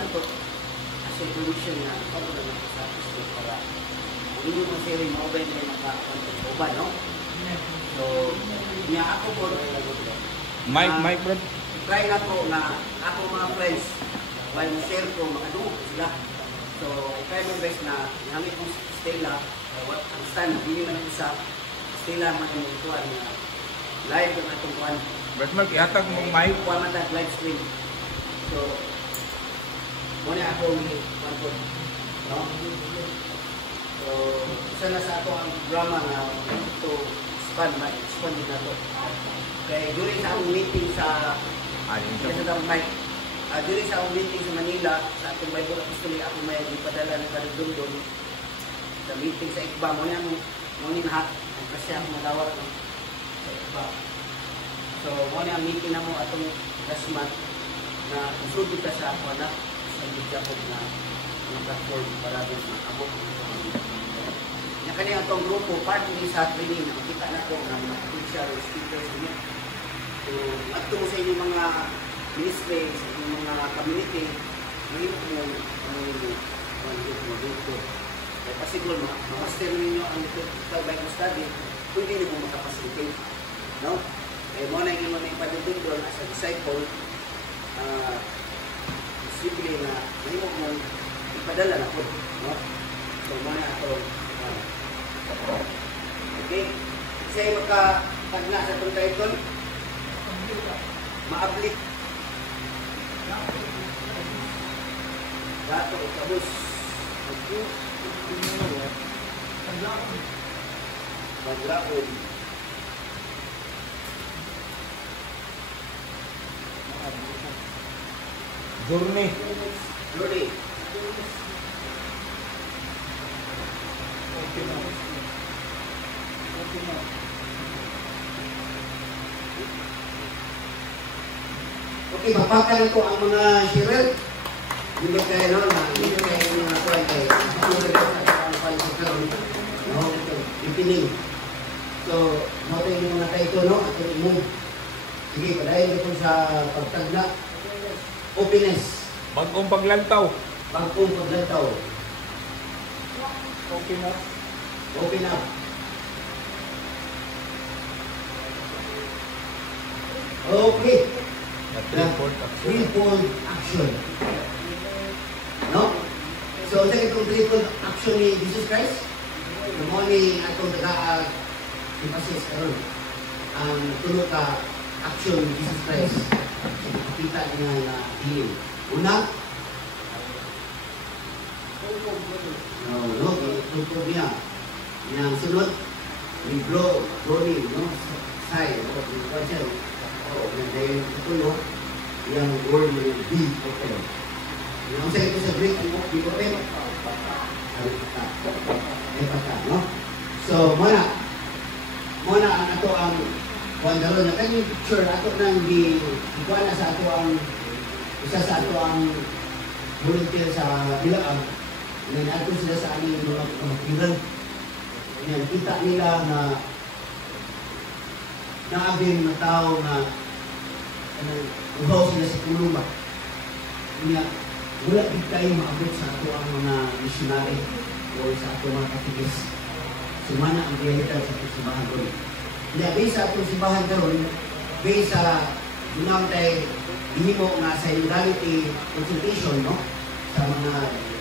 na to as information na ako na sa gusto para hindi mo sila mobile na maka-control no? So, niya ako po Mike bro. try na po na ako mga friends while share ko makadungog sila. So, I try my best na namin kong Stella what ang stand, hindi man ang isa Stella man yung ituan na live yung atong kuhan. But Mark, ihatag mong mic. Kuhan man live stream. So, muna ako kuhan po. No? So, isa na sa ato ang drama na to expand din na to. Kaya during sa akong meeting sa during sa akong meeting sa Manila, sa atong Bible Apostolic, ako may ipadala ng Kadundon sa meeting sa Ikba. Muna lahat, kasi ako madawar sa Ikba. So, muna ang meeting na mo atong last month na usod ka sa ako na sa Bidjapot na platform para din makabot. Yung kanina itong grupo, part din sa training, nakikita na ko na mga official speakers niya. So, at mo sa inyong mga ministry, sa inyong mga community, ngayon mo dito. Kaya pasiguro, ma-master ninyo ang Liturgical Bible Study, kung hindi mo makapacilitate. No? Kaya mo na yung mga ipadudod doon as a disciple, simple na ngayon mo ipadala na po. No? So, muna ako. Okay? Kasi makatagna sa itong title, maablik. Dato, kabus. Maglakod. Journey. Okay, mapakan ito ang mga shirel. Hindi kayo hindi kayo mga kuwan kayo. Shirel ko sa karon. No, ipining. So, mo tayo yung mga tayo no, at yung imong. Sige, padayon ito sa pagtagna. Openness. Bagong paglantaw. Bagong paglantaw. Open up. Open up. Okay. Threefold action. No? So, sa itong threefold action ni Jesus Christ, the morning atong emphasis karon ang tulo ka action ni Jesus Christ. Kita niya na healing. Una, tutup niya. Yang sunod, blow, blowing, no? Sigh, dahil tutulo, yang word will be open. Yung sa ito sa Greek, be open, no? So, muna ang ato ang wandalo na kanyang picture, ato nang ikuha na sa ato ang isa sa ato ang volunteer sa Bilaang. Ato sila sa aming mga kamakilan. Kita nila na naabing na tao na uhaw sila sa pulong ba. Wala din tayo maabot sa ato ang mga missionary o sa ato mga katigis. Sumana ang biyahita sa ato simbahan doon. Based sa ato simbahan doon, based sa unang tayo hinimo nga sa modality consultation, no? Sa mga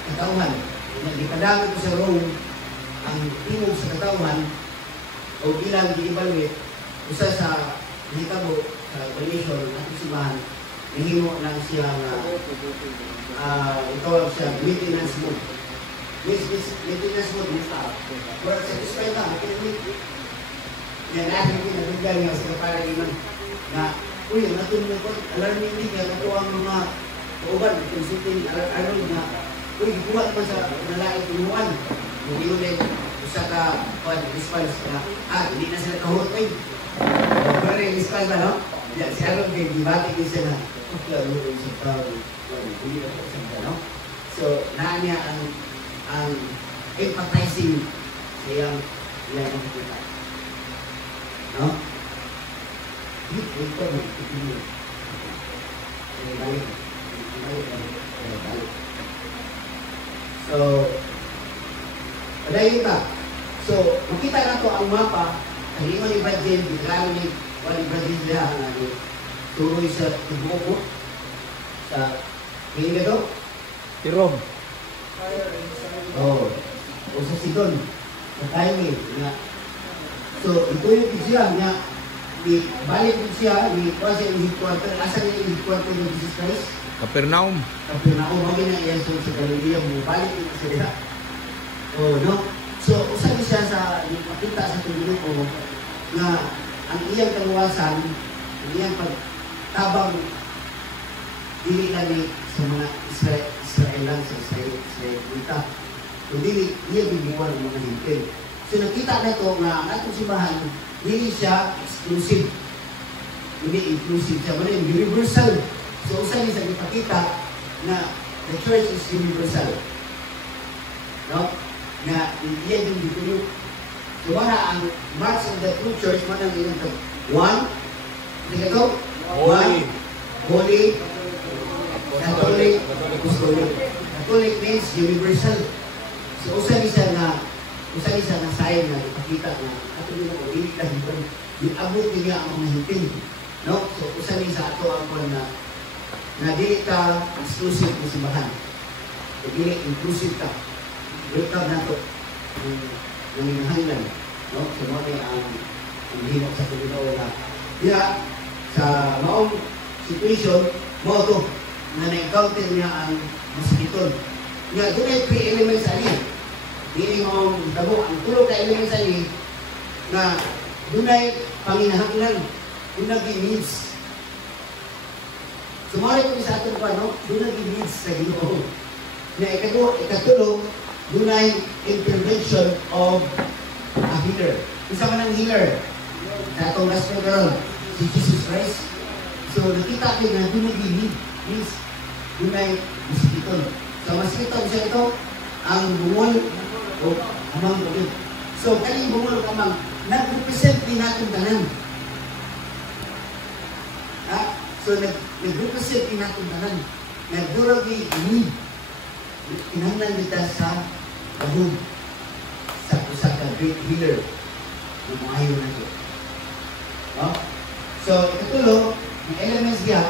katauhan. Ipadami ko sa Rome ang tingog sa katauhan o ilang i-evaluate usa sa hitabo sa evaluation at simbahan nahimo lang siya na ito siya maintenance mode. Maintenance mode nito. Pero satisfied na natin pinabigyan niya sa para iman na natuloy ko alarming din kaya ito ang mga kauban consulting alarming na buhat pa sa nalaing pinuan. Hindi yun din, usa ka response na, hindi na sila kahulot ay. Pero yung response na, no? Si Aaron din, dibati din siya na, laro yung sa tao, hindi na po siya, no? So, naan niya ang empathizing sa iyang nakikita. No? Ito, ito. Balik. So, padayon ka. So, makita na to ang mapa, ang iwan ni Brazil, biglaan ni Brazil niya, tuloy sa Tubuko, sa Pili to? Tirong. Oo. O sa Sidon, sa timing. So, ito yung siya, niya, balik din siya, kuha siya yung headquarter, asa niya yung headquarter ng Jesus Christ? Capernaum. Capernaum, huwag na iyan sa Galilea, balik din siya. Oh, no? So, usabi siya sa ipakita sa tulong ko na ang iyang kaluwasan, ang iyang pagtabang dili lang sa mga Israel lang, sa Israelita. So, dili, iya bibuwan ng mga hintil. So, nakita na ito nga ang atong simbahan, dili siya exclusive. Hindi inclusive siya. Ano yung universal. So, usabi sa ipakita na the church is universal. No? Na iyan yung dituloy. So, ang marks of the true church, manang ilang ito. One, ito? One, holy, Catholic, Apostolic. Catholic means universal. So, usan isa na sayang na ipakita na ato nila ko, hindi lang ito. Yung abot niya ang mga hintin. No? So, usan isa ato ako na dili ka exclusive na simbahan. So, dili inclusive ka. Welcome na ito. Ang hinahanglan. No? So, mga ang hinok sa Pilipino na kaya sa maong situation, mo ito na na-encounter niya ang mosquiton. Nga, doon ay 3 elements ali. Hindi mo tabo. Ang tulog na elements ali na doon ay panginahanglan. Doon nag-needs. Sumali ko sa atin pa, no? Doon nag-needs sa Ginoo. Na ikatulong, doon ay intervention of a healer. Isa man ang healer. Sa itong gospel girl, si Jesus Christ. So, nakita ko na doon nag-need. Means, doon ay mosquiton. So, mosquiton siya ito, ang bungol o amang bukid. So, kaling bungol o amang, nag-represent din natin tanan. So, nag-represent din natin tanan. Nag-durag ni need. Kinahanglan nita sa kahug sa usa ka great healer na maayo na ito. No? So, itulo, ang elements niya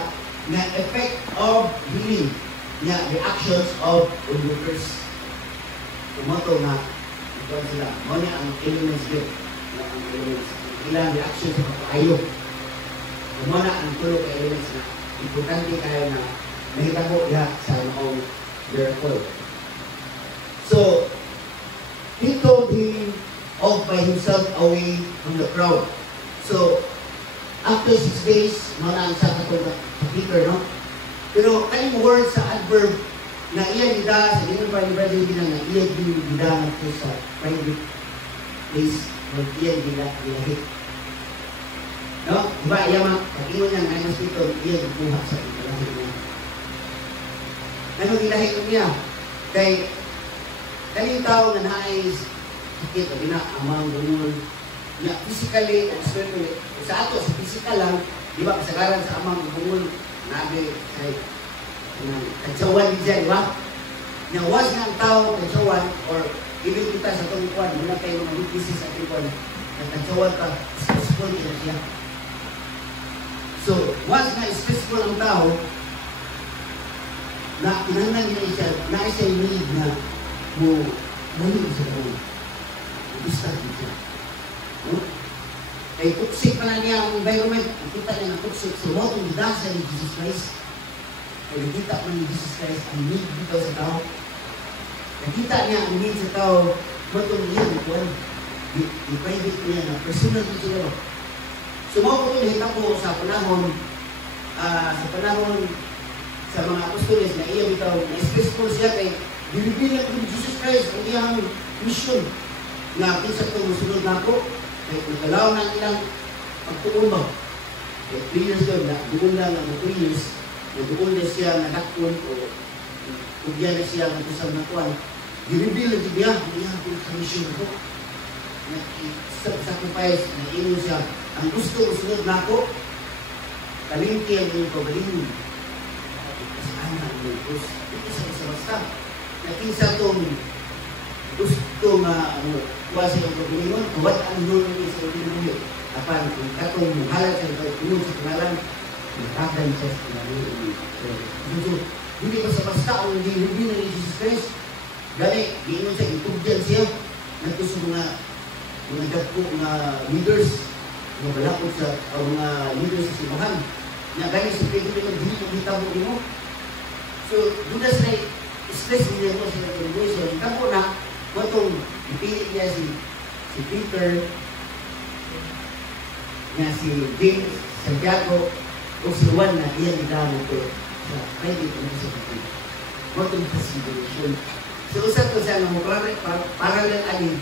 na effect of healing niya, reactions of onlookers. Tumoto na, ito sila, mo niya ang elements niya. Ang elements. Ilang reactions sa pagkakayo. Mo na ang tulo ka elements na importante kayo na mahitabo niya sa noong miracle. So, he told him off by himself away from the crowd. So, after 6 days, mga ang sa katong Peter, no? Pero, kanyang word sa adverb na iyan nida, sa dinong pa ni Brother Bina, na iyan nida nato sa private place, na iyan nilahit. No? Diba, iyan mga, pag-iwan niya, ngayon dito, iyan buha sa ilahit niya. Ano ilahit niya? Kay, kaling tao na nais sakit, sabi na, amang gano'n, na physically and spiritually. Sa ato, sa physical lang, di ba, kasagaran sa amang gano'n, nabi, say, kagsawan niya, di ba? Nawas nga ang tao, kagsawan, or even kita sa itong kuwan, muna tayo mga weaknesses at kuwan, na kagsawan ka, stressful niya siya. So, once na stressful ang tao, na kinanglan niya siya, na siya need na muli sa tao. Gusto niya. No? Kaya tuksik pa na niya ang environment. Nakita niya na tuksik. So, mo itong didasa ni Jesus Christ. Kaya nakita pa ni Jesus Christ ang need dito sa tao. Nakita niya ang need sa tao. Mo itong niya, i-private niya na personal dito sila. So, mo ko ito nakita ko sa panahon sa mga apostoles na iya bitaw, na-stressful siya kay binibilang ko ni Jesus Christ ang iyang mission na kinsa itong musunod na ako kay nagkalaw na ilang pagtuon ba. Kaya 3 years ago, doon lang ang 3 years, na doon na siya nadakon o kugyan na siya ng kusang nakuan. Binibilang niya ang iyang mission ako. Sacrifice na ino siya. Ang gusto musunod na ako, kalingki ang iyong pagaling. Kasalanan ng Diyos. Ito sa basta. kinsa tong gusto nga kuha silang pagkulingon, kuwat ang nulong sa ulit-ulit. Apan, kung katong muhalat sa pagkulingon sa pangalan, nagtagan siya sa pangalan. So, hindi basta-basta ang hindi na ni Jesus Christ. Gani, giingon siya, itugyan siya. Nato sa mga dagko nga leaders, mga balakot sa mga leaders sa simbahan. Na gani sa Pedro na hindi mo hitabo mo. So, dudas na stress niya mo sa pagkulingon. So, hitabo na, matong ipili niya si Peter, nga si James, Santiago, o si Juan na iyan ilamang ko sa pwede ko na sa kapit. Matong consideration. So, usap ko siya nga mo, para lang alin,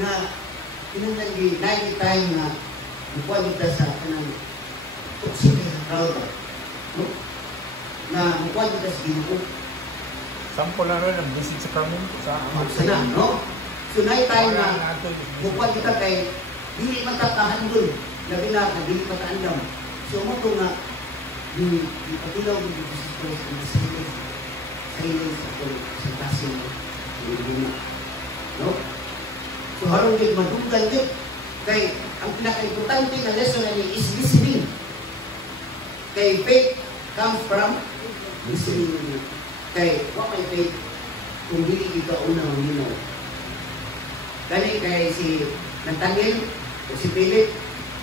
na pinunang di, lagi tayo nga, mukha kita sa kanang toxic sa crowd. No? Na mukha kita sa ginuko. Sample na rin ang visit sa Carmen sa sana, no? So, naay tayo na mukha kita kay hindi matatahan doon. Labi na, hindi mataandam. So, mo ito nga, di patilaw ng Jesus Christ ang silence sa tasing ng no? So, harong din madugdan din. Kay, ang pinaka-importante na lesson na niya is listening. Kay, faith comes from listening. Kay, what may faith kung hindi kita unang linaw. Kani kay si Nathaniel o si Philip,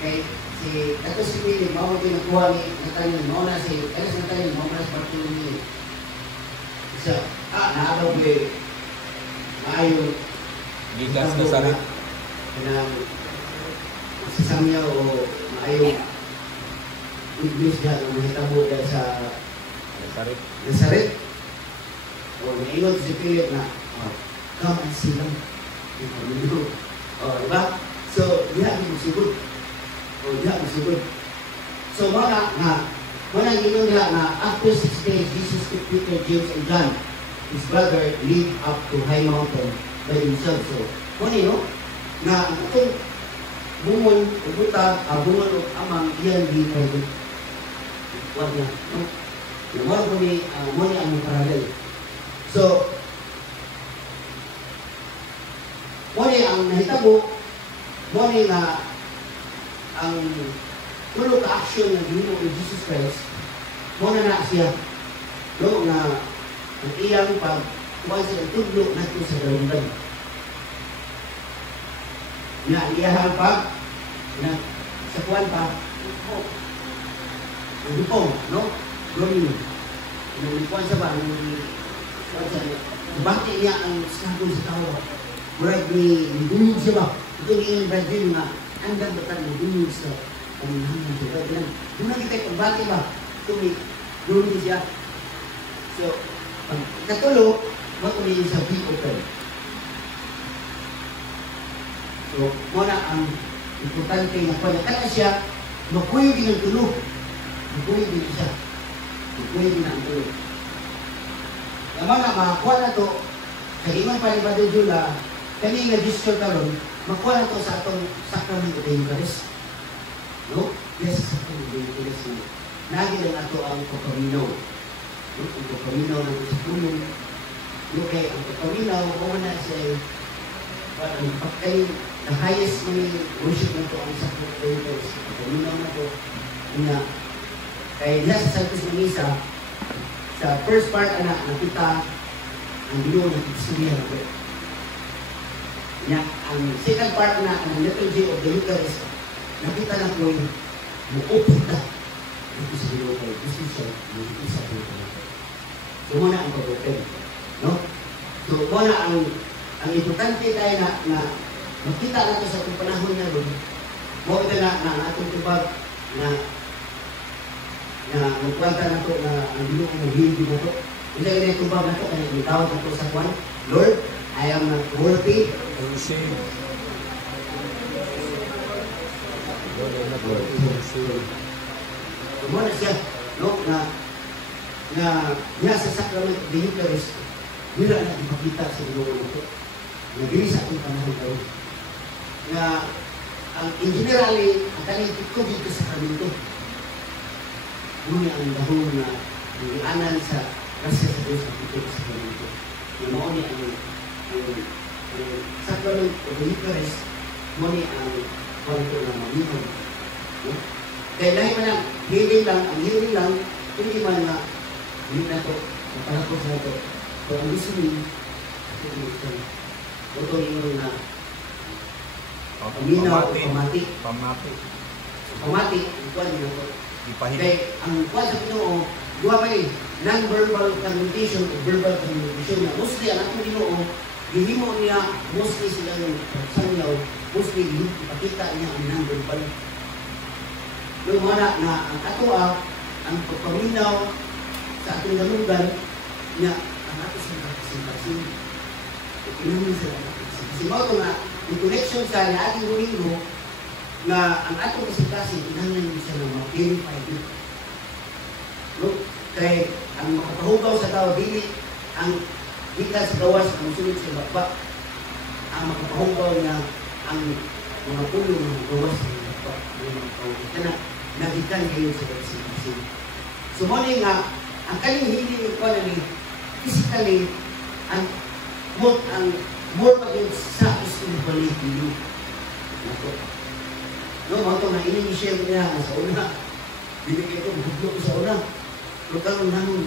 kay si Philip, mao din nakuha ni Nathaniel, mao na si Nathaniel, mao na si Bartholomew. Isa, naagaw kay maayo gigas na sarit. Kanang sasangyaw o maayo English dyan, ang mahitabo dyan sa Nazaret. O, naingon si Philip na, come and see them. Diba? So, diha mo sigod. Diha mo sigod. So, mga ingon diha na after 6 days, Jesus took Peter, James, and John, his brother, lead up to high mountain by himself. So, kung no? Na ang itong bungon, bungon o amang, iyan di private. Huwag na. No? Huwag mo ni ang parallel. So, muli ang nahitabo, muli na ang tulog ka action ng Ginoo ni Jesus Christ, muna na siya, no, na ang iyang pag-kuha siya ng tudlo natin sa dalundan. Na iyahang pag, na sa kuwan pa, ang dupong, no? Domino. Ang kuwan sa ba, bakit niya ang sabon sa tawa? Murag ni dungog siya ba? Ito ni Ian Bradley nga, hanggang batang ni dungog sa panginahan siya. Kaya lang, doon na kita pagbati ba? Ito ni dungog siya. So, pag katulo, matuloy sa big open. So, muna ang importante na pala siya, makuyo din ang tulo. Makuyo din siya. Makuyo din ang tulo. Naman na makakuha na ito, kahiman pa rin ba doon Jula, kani nga gesture karon, makuha na ito sa atong sacrament of the Eucharist. No? Yes, sacrament of the Eucharist. Nagi lang ato ang papaminaw. No? Ang papaminaw ng sa punong. No? Kaya ang papaminaw, kung na siya kay the highest money worship na ito ang sacrament of the Eucharist. Ang papaminaw na ito, kaya nasa Santos Manisa, sa first part, nakita ang Ginoo ng istorya na ito. Ang second part na, ang liturgy of the Eucharist, nakita na ko yung muupit na. Ito sa Ginoo kayo. Gusto siya, yung isa po ito. So, muna ang pag-open. No? So, muna ang importante tayo na makita na ito sa itong panahon na rin. Mo ito na atong tubag na magkwanta na ito na ang Ginoo ang maghihindi na ito. Ito yung tubag na ito, kaya itawag na ito sa kwan. Lord, I am not worthy. Muna siya, no, na sa sacrament of the Eucharist, wala na ipakita sa Ginoo ito. Nagiri sa ating panahon kayo. In generally, ang kanil ko dito sa sakramento, muna ang dahon na nangianan sa grasya sa Diyos at ito sa sakramento. Mo ni ang sacrament of the Eucharist, mo ni ang kwarto na maminaw. No? Kaya dahil man ang healing lang, hindi man nga, hindi na ito, napalakot na ito. So, ang gusto niyo, ito yung na paminaw o pamati. So, pamati, ang kwan nyo ito. Kaya ang kwan sa Ginoo, duha may non-verbal communication o verbal communication na mostly ang atong Ginoo, gihimo niya mostly sila yung sangyaw, mostly ipakita niya ang non-verbal. Yung mga na ang katoa, ang pagpaminaw sa atong dalugan niya, ang ato sa kasin-kasin. Inumin sila kasin. Kasi mo ito nga, yung connection sa ating Domingo, na ang atong kasin-kasin, inangan niya siya ng ma-purify dito. No? Kaya ang makapahugaw sa tao, dili ang gikan sa gawas, ang sunod sa bakbak, ang makapahugaw na ang mga pulo ng gawas sa bakbak, na nagikan kayo sa kasin-kasin. So, mo nga, ang kanyang hindi ko na ni physically, ang more pag-yung sa spiritually to you. No, mga ito na ini-share niya sa una. Binigay ito, buglo ko sa una. Pero nanon,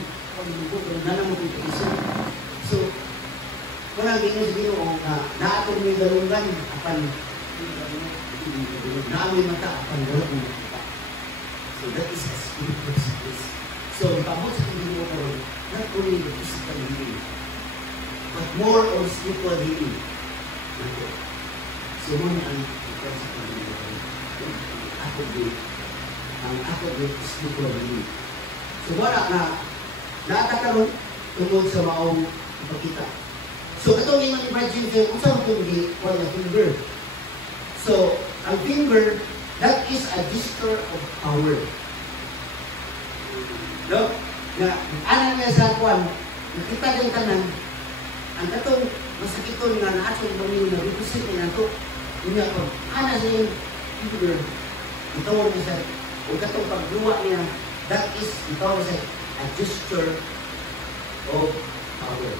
nanon mo ito isa. So, kung ang gingas Ginoo na naatong may dalungan, apan naamoy mata, apan dalong mata. So, that is a spiritual service. So, pabot sa Ginoo ko, not only the physical healing, but more on spiritual healing. So, muna ang physical healing. Ang ako din spiritual healing. So, wala na nakakaroon tungkol sa maong ipakita. So, itong imang imagine kayo, kung saan itong call na finger. So, ang finger, that is a gesture of power. No? Na, anan nga sa kwan, nakita kang tanan, ang katong masakiton nga naatong bangin na represent niya ito, yun nga, anan sa yung finger, ito na siya, o katong pagduwa niya, that is, ito na siya, a gesture of power.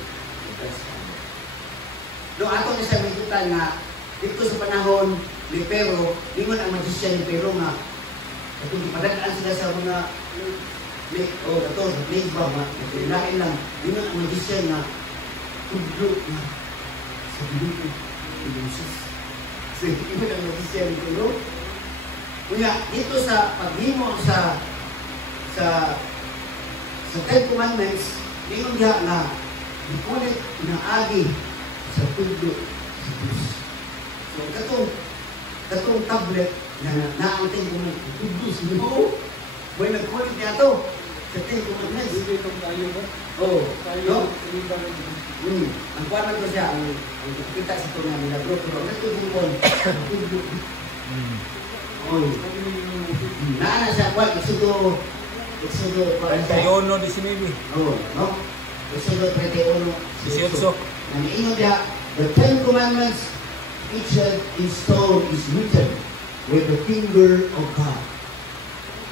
That's power. No, ato na siya makita nga, dito sa panahon ni Pero, di man ang magician ni Pero nga, katong ipadaglaan sila sa mga ito, sa plague ba, lain lang, di man ang magician nga, tudlo na sa biluto, ilusis. So, di man ang magician ni Pero, kunya, dito sa paghimo sa Ten Commandments, mayroon diha na ikulit inaagi sa tudlo sa Diyos. So, katong tablet na ang Ten Commandments, tudlo sa Diyos. May nagkulit niya ito sa Ten Commandments. Hindi itong tayo ba? Oo. Tayo, Ang kwanan ko siya, ang kita sa ito nga nila, bro, pero natutulungan, tudlo. Naana siya, Exodo 31, 19. no? Exodo 31, 18. Naniingon niya, the Ten Commandments, each in stone is written with the finger of God.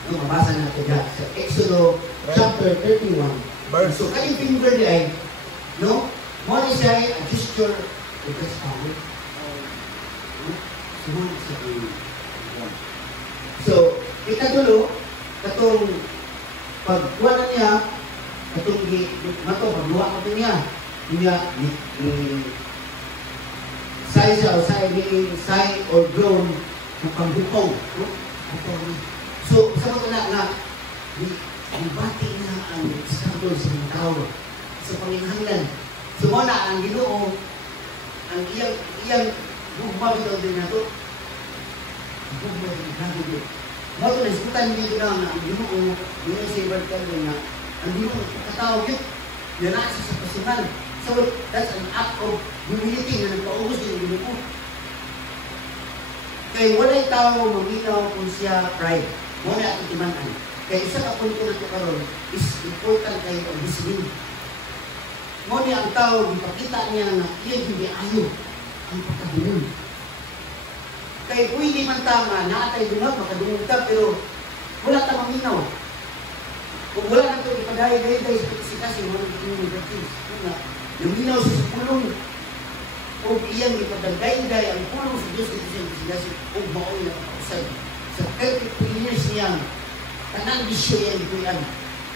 No, mabasa na ito dyan sa Exodo chapter 31. So, kanyang finger niya ay, no? Muna siya ay a gesture of God's power. Sumunod sa kanyang. So, ikatulo, katong pagkuha na niya, katong pagluwa ko niya, size or grown ng pangbukaw. So, sa mga na, ibati na ang struggle sa mga tao, sa panginghanlan. So, muna, ang Ginoo, ang iyang bugmag ito din na ito, bago na isputan niyo na ang Ginoo, yun sa ibang kanya na ang Ginoo katawag yun, yan nasa sa personal. So, that's an act of humility na nagpaubos din yung Ginoo. Kaya wala'y tao maminaw kung siya pride. Wala at itimanan. Kaya isa ka punto na ito karon is important kayo ang listening. Ngunit ang tao, ipakita niya na iyan hindi ayo ang pagkadunod. Kaya pwede man tama, naatay dunod, makadunod ka, pero wala ta maminaw. Kung wala na ito, ipadahay-dahay sa kasi mo nang practice. Naminaw siya sa pulong. O iyang ipadagay-day ang pulong sa Diyos ito siya kasi o maoy na kausay. Sa 33 years niya, tanang bisyo yan ito yan.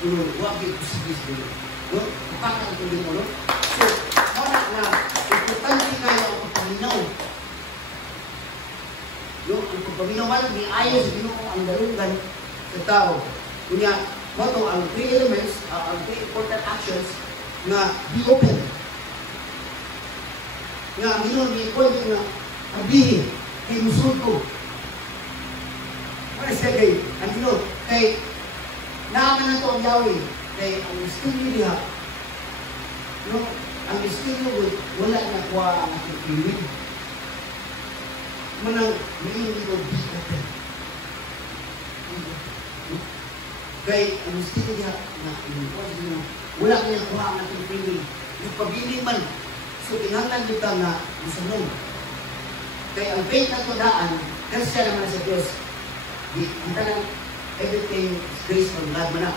Huwag ito si Diyos. No? Kapakang ito din mo. So, wala na, importante kaya ang pagpaminaw. Yung pagpaminaw man, may ayaw sa Ginoo ang darungan sa tao. Kunya, mo ang 3 elements, ang 3 important actions na be open. Nga, ang Ginoo, may pwede nga abihin kay musod ko. Ano siya kay, ang Ginoo, kay naaman na ito ang Yahweh, kay ang miskinyo niya, no, ang miskinyo wala na kuha ang aking piling. Manang, may hindi ko be open. Kay ang miskinyo niya, na wala kanya kuha ang aking piling. Yung pabiling man, so kinahanglan dito na musunod. Kaya ang faith na tunaan, kasi siya naman sa Diyos. Kita lang, everything is based on God man.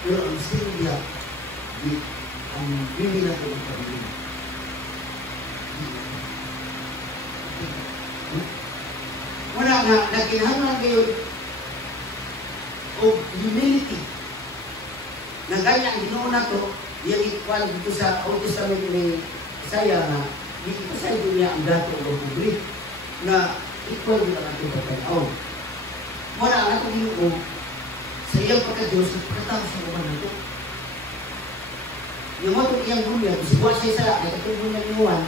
Pero ang miskinyo niya, ang piling na ito ang pabiling. Wala na, nakinahanglan kayo o humility. Na ganyan ang Ginoo na ito, yung ikuan dito sa Old Testament ni Isaiah na dito sa niya ang dato o publik na ikuan din ang ating pagkanaon. Wala ang ating Ginoo sa iyang pagka-Diyos at pagkatapos sa uman nito. Yung mga itong iyang bunya, isibuan siya isa, ay itong bunya ni Juan,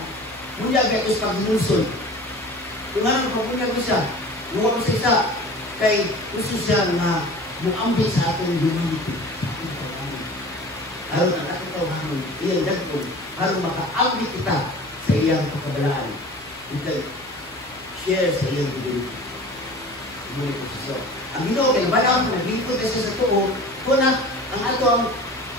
bunya ka ito sa pag-hinulsol. Kung ano pa bunya ko siya, nuwa ko sa isa, kay gusto siya na muambil sa ating humility. Aron ang ating tawhanon, iyang dagkong, aron makaambil kita sa iyang pagkabalaan. Ito, share sa iyang humility. Humility ko siya. Ang Ginoo kay balang naglingkod kasi sa tuo, kuna ang atong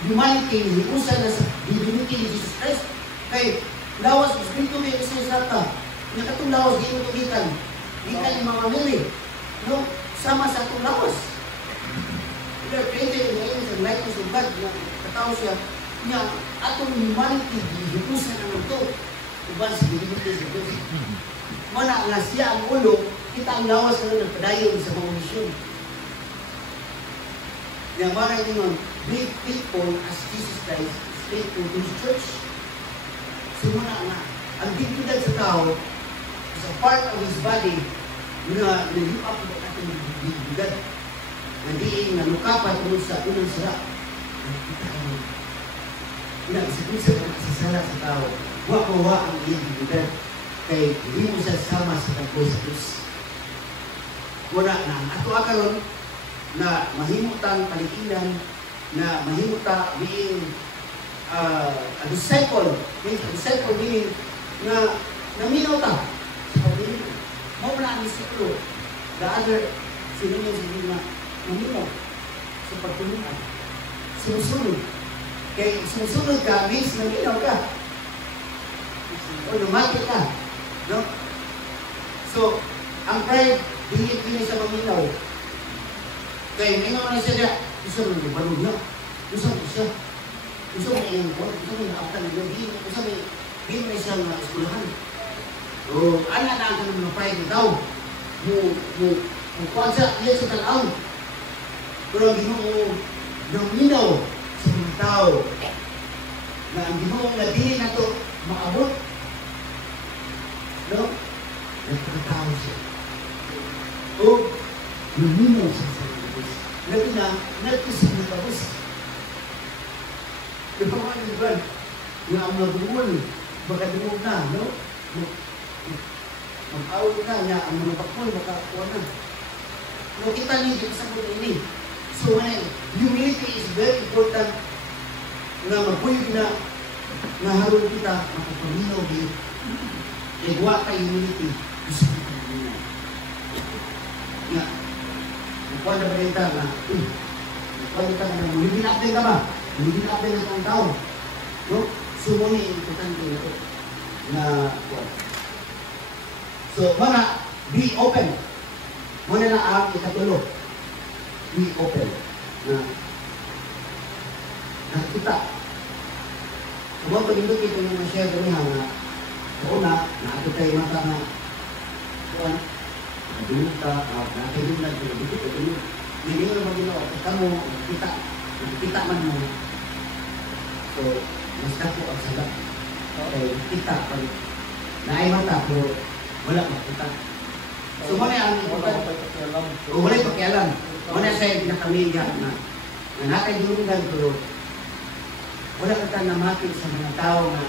humanity hiusa na sa divinity ni Jesus Christ. Kay lawas espiritu ni Jesus Santa. Nga katong lawas di mo tugikan. Di ka ni mamamili. No, sama sa atong lawas. We are created in the image and likeness of God. Katao siya. Nga atong humanity hiusa na ito. Uban sa divinity sa Diyos. Mana nga siya ang ulo, kita ang lawas na nagpadayon sa mga misyon. Yang mana yun, big people as Jesus Christ is faithful to His church. Simula nga, ang dignidad sa tao is a part of His body na nag-look up na ating dignidad. Nandiin na lukapan tungkol sa unang sara. Nakita ka mo. Isa-isa na magsasala sa tao. Wakawa ang iyong dignidad. Kay hindi mo siya sama sa tagpo sa Diyos. Wala na, ato akaron na mahimutan palikilan, na mahimuta being a disciple, means a disciple meaning na naminaw ta sa pagdilin. Mao na ang disiplo. The other synonyms na naminaw sa pagtulungan. Sumusunod. Kay sumusunod ka means naminaw ka. O lumapit ka. No? So, ang pride, dihit din sa maminaw. Kaya may nga siya niya, gusto mo yung balog na. Gusto mo siya. Gusto mo yung balog. Gusto mo yung aftan nila. Gusto mo yung siya na eskulahan. O, ana na ang kanong mga pride daw. Kung kwansa, iya sa talaang. Pero ang Ginoo, naminaw sa mga tao. Na ang Ginoo na dili na ito maabot. No? Nagpatao siya. O, luminaw siya sa Diyos. Labi na, nagkasig na tapos. Diba mga nagban? Yung ang nagumul, baka dumog na, no? Mag-awag na niya, ang mga bakol, makakuha na. No, kita niyo dito sa buto ini. So, humility is very important na magpuyog na harong kita, makapaminaw din. Igwa kay humility, gusto ko paminaw. Nga, magkuhan na balita na, magkuhan na na, mulibin update ka ba? Mulibin update na itong tao. No? So, muna yung importante na ito. Na, so, mga, be open. Muna na ang ikatulo. Be open. Na, nakita. Sumo to nindot ito yung share ko niya nga una, naato tayo mata na kuan, nadulog ka, nakatulog na tulog. Hindi mo naman ginawa, kita mo, kita man mo. So, mas dako ang salat. Okay, kita pag naay mata pero wala makita. So, muna ang important. O, wala yung pakialam. Muna siya yung pinakamilya na natay dulugan pero wala ka na makil sa mga tao na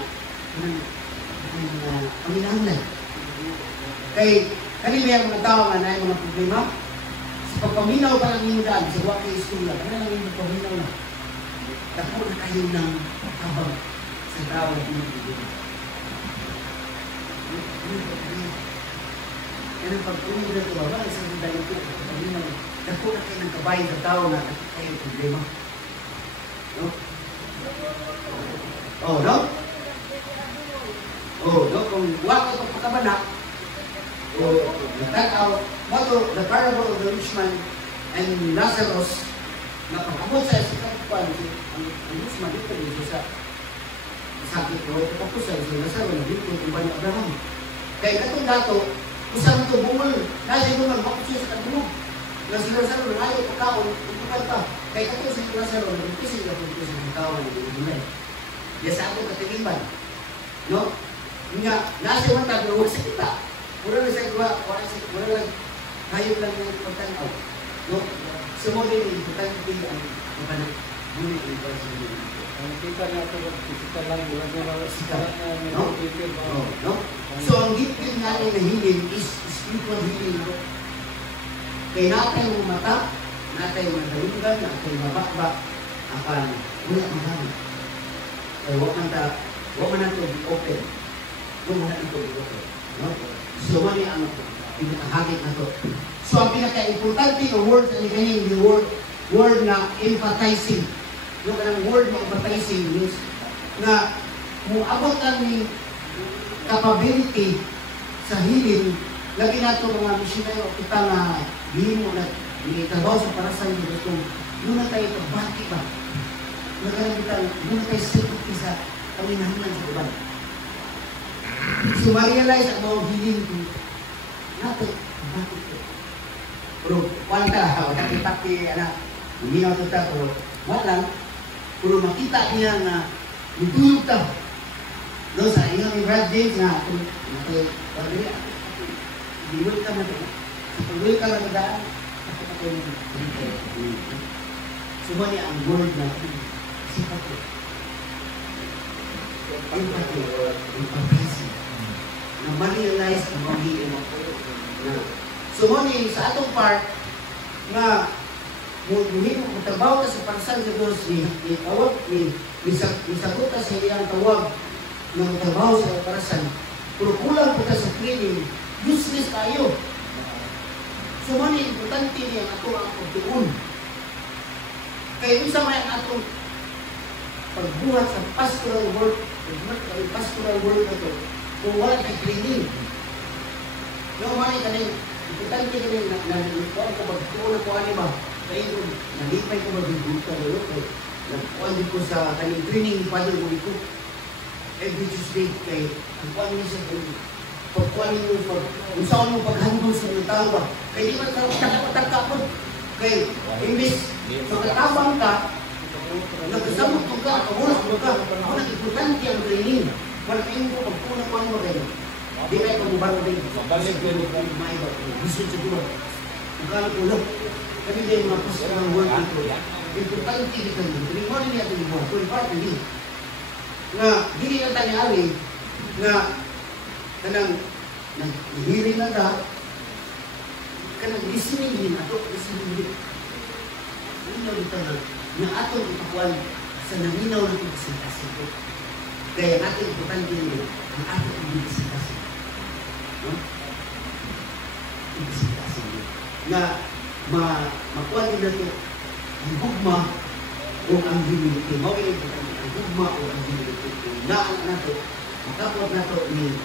paminahanglan. Kay kanila yung mga tao nga na yung mga problema, sa pagpaminaw pa lang yung daan, sa waki iskula, kanila lang yung pagpaminaw na. Dako na kayo ng habang sa tao na pinagpipili. Kaya pagpaminaw na ito, wala sa mga dahil ito, pagpaminaw, dako na kayo ng kabayo sa tao na kayo yung problema. No? Oh, no? Oh, no? Kung wala ka pagpakabanak, natakaw, the parable of the rich man and Lazarus, napakabot sa kapuan, ang rich man dito sa sakit ko, kapag sa Lazarus, dito yung bani Abraham. Kaya katong dato, kusang ito bumul, nasa bungan, makusyo sa katulog. Na si Lazarus, ayaw pagkaon, itukan pa. Kaya katong si Lazarus, nagpisin na kung sa pagkaon, nagpilay. Kaya sa ato katigiban, no? Nga, nasa man tabi, huwag sa kita. Mura lang sa iba, mura lang, kayo lang yung pagtanaw. No? So mo din yung pagtanaw ang makanap. Muna yung pagtanaw. Ang kita natin, kita lang, wala na lang Sika. no? No? So ang gipin natin na healing is spiritual healing. No? Kaya natin yung mata, natin yung madalungan, natin yung mabakbak, akan wala magamit. Kaya huwag man na ito open. Huwag man na ito open. No? So, mali ang pinakahagit na ito. So, ang pinaka-importante ng word sa kanin, yung word na empathizing. Yung kanang word na empathizing means na muabot ang capability sa healing, lagi na ito mga missionary o kita na hihimo na trabaho sa parasan nyo ito. Doon na tayo bati ba? Doon na tayo safety sa kaminahanan sa iba. So, ma-realize ang mga healing ko, natin, bakit ito? Pero, wala ka, taki-taki, uminaw ito ta, pero wala, pero makita niya na nagtulog ta. No, sa inyo ni Brad James na, diwil ka na ito. Pag-diwil ka na ito daan, suba niya ang word na sipat ko. Empathy or empathy. Na ma-realize ang mga hiling mo. So, muna sa atong part, na trabaho ka sa parsan sa Diyos, misagot ka sa iyang tawag ng trabaho sa parsan, pero kulang po ka sa training, useless tayo. So, muna importante niya ang atong ang pagtuon. Kaya yung sa may atong pagbuhat sa pastoral work, pastoral work na ito, kung wala kay training. Yung mga kanin, importante kanin, nalikuan ko ba, kung na ko ano ba, kaya yung nalipay ko ba yung buta na yun, nagkuhan din ko sa kanin training ni Father Gulito. Every Tuesday, kay ang kuhan niya sa pagkuhan niyo, kung saan mo paghandol sa mga tao ba, kaya di man takapataka po. Kaya, imbis, pagkatabang ka, nagkasamot mo ka, kamulas mo ka, kung nag-importante ang training, malaking ko, pagpunang ko mo rin, di kayo pag-ubaro rin, balik ko yung maiba, gusto sa diba, kung kala ko lang, kami din mga pasok ng work ito, importante kita nyo, training mo rin niya ito diba, kung important din, na, hindi na tayo ali, na, kanang, nag-hearing na ta, kanang listening din, ato, listening din, ano dito na atong ipakuan sa naminaw na pagkasitas ito. Kaya natin importante din ang atong pagkasitas ito. No? Pagkasitas ito. Na makuha din natin ang gugma o ang humility. Mawin ito ang gugma o ang humility. Naan nato, makapot nato ni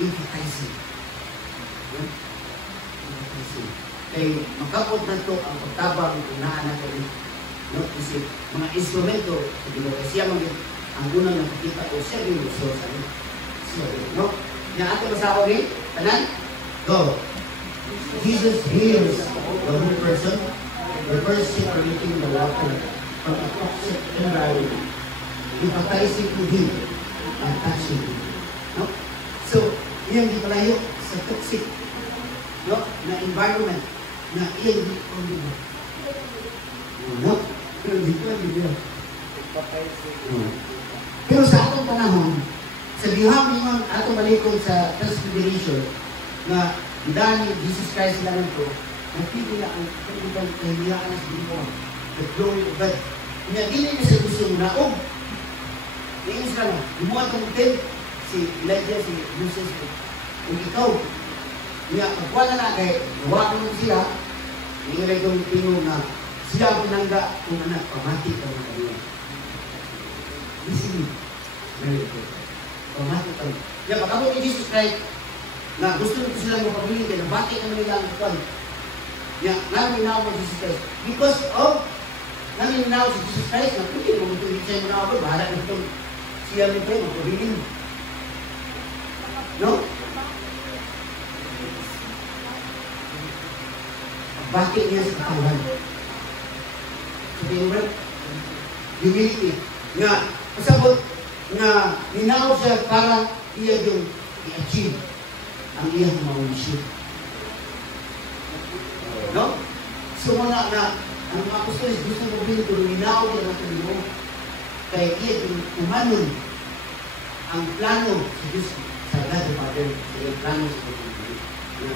empathizing. No? Empathizing. Kaya makapot nato ang pagtabang kung naan nato ni no? Kasi mga instrumento sa Ginoo kay siya man ang unang nakikita o siya yung source ano. Siya, no? Nya ato basahon ni tanan. Go. Jesus heals the whole person. The first separating the water from a toxic environment, empathizing to him and touching him. No? So, yan di palayo sa toxic, no, na environment na iyan di ko nila. No? Pero di ko nila. Pero sa atong panahon, sa bihang ningon atong balikon sa Transfiguration na dahil Jesus Christ lang ito, nagpipila ang kanilang kahiyaan sa Ginoo, the glory of God. Kanya dili na sa gusto mo naog. Tingin sila na, lumuha itong tent, si Elijah, si Moses, kung ikaw, kaya pagwala na kay, gawa ko lang sila, hindi na itong tingin na siya ang pinangga kung anak, pamati ka ng kanila. Listen me. Very good. Pamati ka. Kaya pagkabot ni Jesus Christ, na gusto nito silang mapabilin kaya nabati ka nila ang kwan. Kaya namin na ako Jesus Christ. Because of namin na ako si Jesus Christ, na pwede naman ito hindi siya na ako, bahala na ito siya nito, mapabilin. No? Bakit niya sa katawan? Sabi mo, humility. Nga, pasabot, nga, ninaw siya para iya yung i-achieve ang iyang mga mission. No? So muna na, ang mga apostoles gusto mo bilhin kung ninaw niya ng Panginoon. Kaya iya yung umanon ang plano sa Diyos, sa God the Father, sa iyang plano sa Panginoon. Na,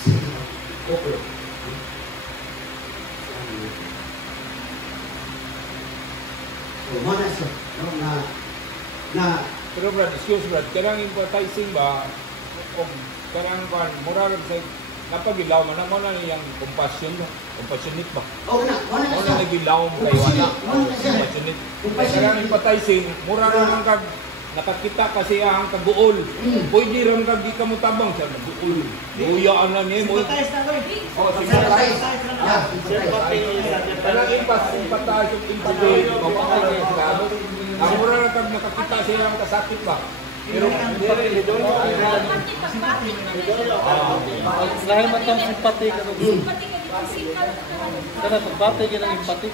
sige, okay. So muna siya, no? Pero Brad, excuse Brad, karang empathizing ba, kung karang moral sa napagilaw man mo na niyang compassion, compassionate ba? Oo na, wala na Mo siya. na nagilaw kay wala. Compassionate. Karang empathizing, moral man kag nakakita kasi ang kaguol. Pwede ram kag di ka mo tabang sa kaguol. Uyaan na ni mo. Sympathize na ko eh. Oh, Sympathize. sympathize. Karang sympathize yung empathy, mapakay sa ang moral kag nakakita siya ang kasakit ba? Pero Dahil matang simpati ka doon. Kana pagpatay ka ng empati.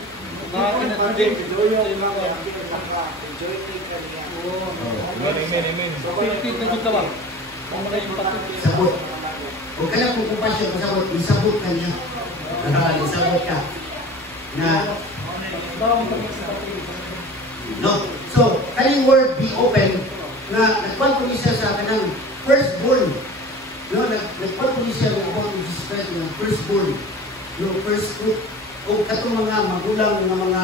Nakakinasabi. Amen. Pilit na ka ba? Kung may empati. Sabot. Huwag ka lang kung compassion mo sabot, isabot ka niya. Isabot ka. Na, no? So, kaning word be open, na nagpag ko siya sa kanang firstborn. No, nagpag ko siya ng upang Jesus Christ ng firstborn. No, first fruit. O katong mga magulang ng mga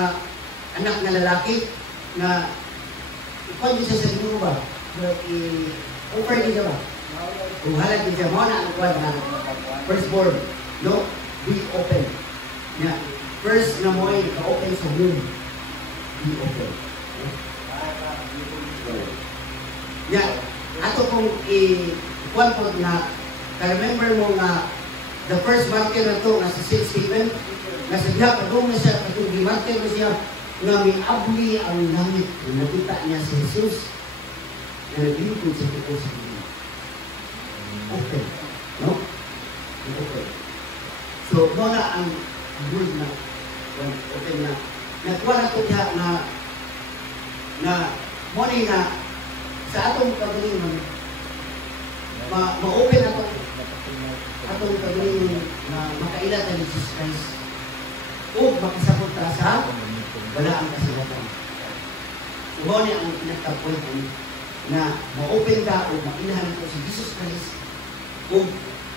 anak na lalaki na ipag siya sa Ginoo ba? Offer niya ba? Kung halag niya, mga na ang kwan na firstborn. No, be open. Yeah. First na mo ay ka-open sa womb. Be open. Yeah. Ato kung i-kwan po na ka-remember mo nga the first marker na to nga si St. Stephen na sa diha pagong na siya katong gi-marker na siya nga miabli ang langit na nakita niya si Jesus na naglingkod sa tuko sa Ginoo. Open. No? Open. So, mo na ang word na open na nagkuha na ito diha na mo na sa atong pagalingon ma-open atong pagalingon na makailan na ni Jesus Christ o makisapot ta sa wala ang kasilatan. So, mo ang pinagkapoint na ma-open ka o mailahan ito si Jesus Christ o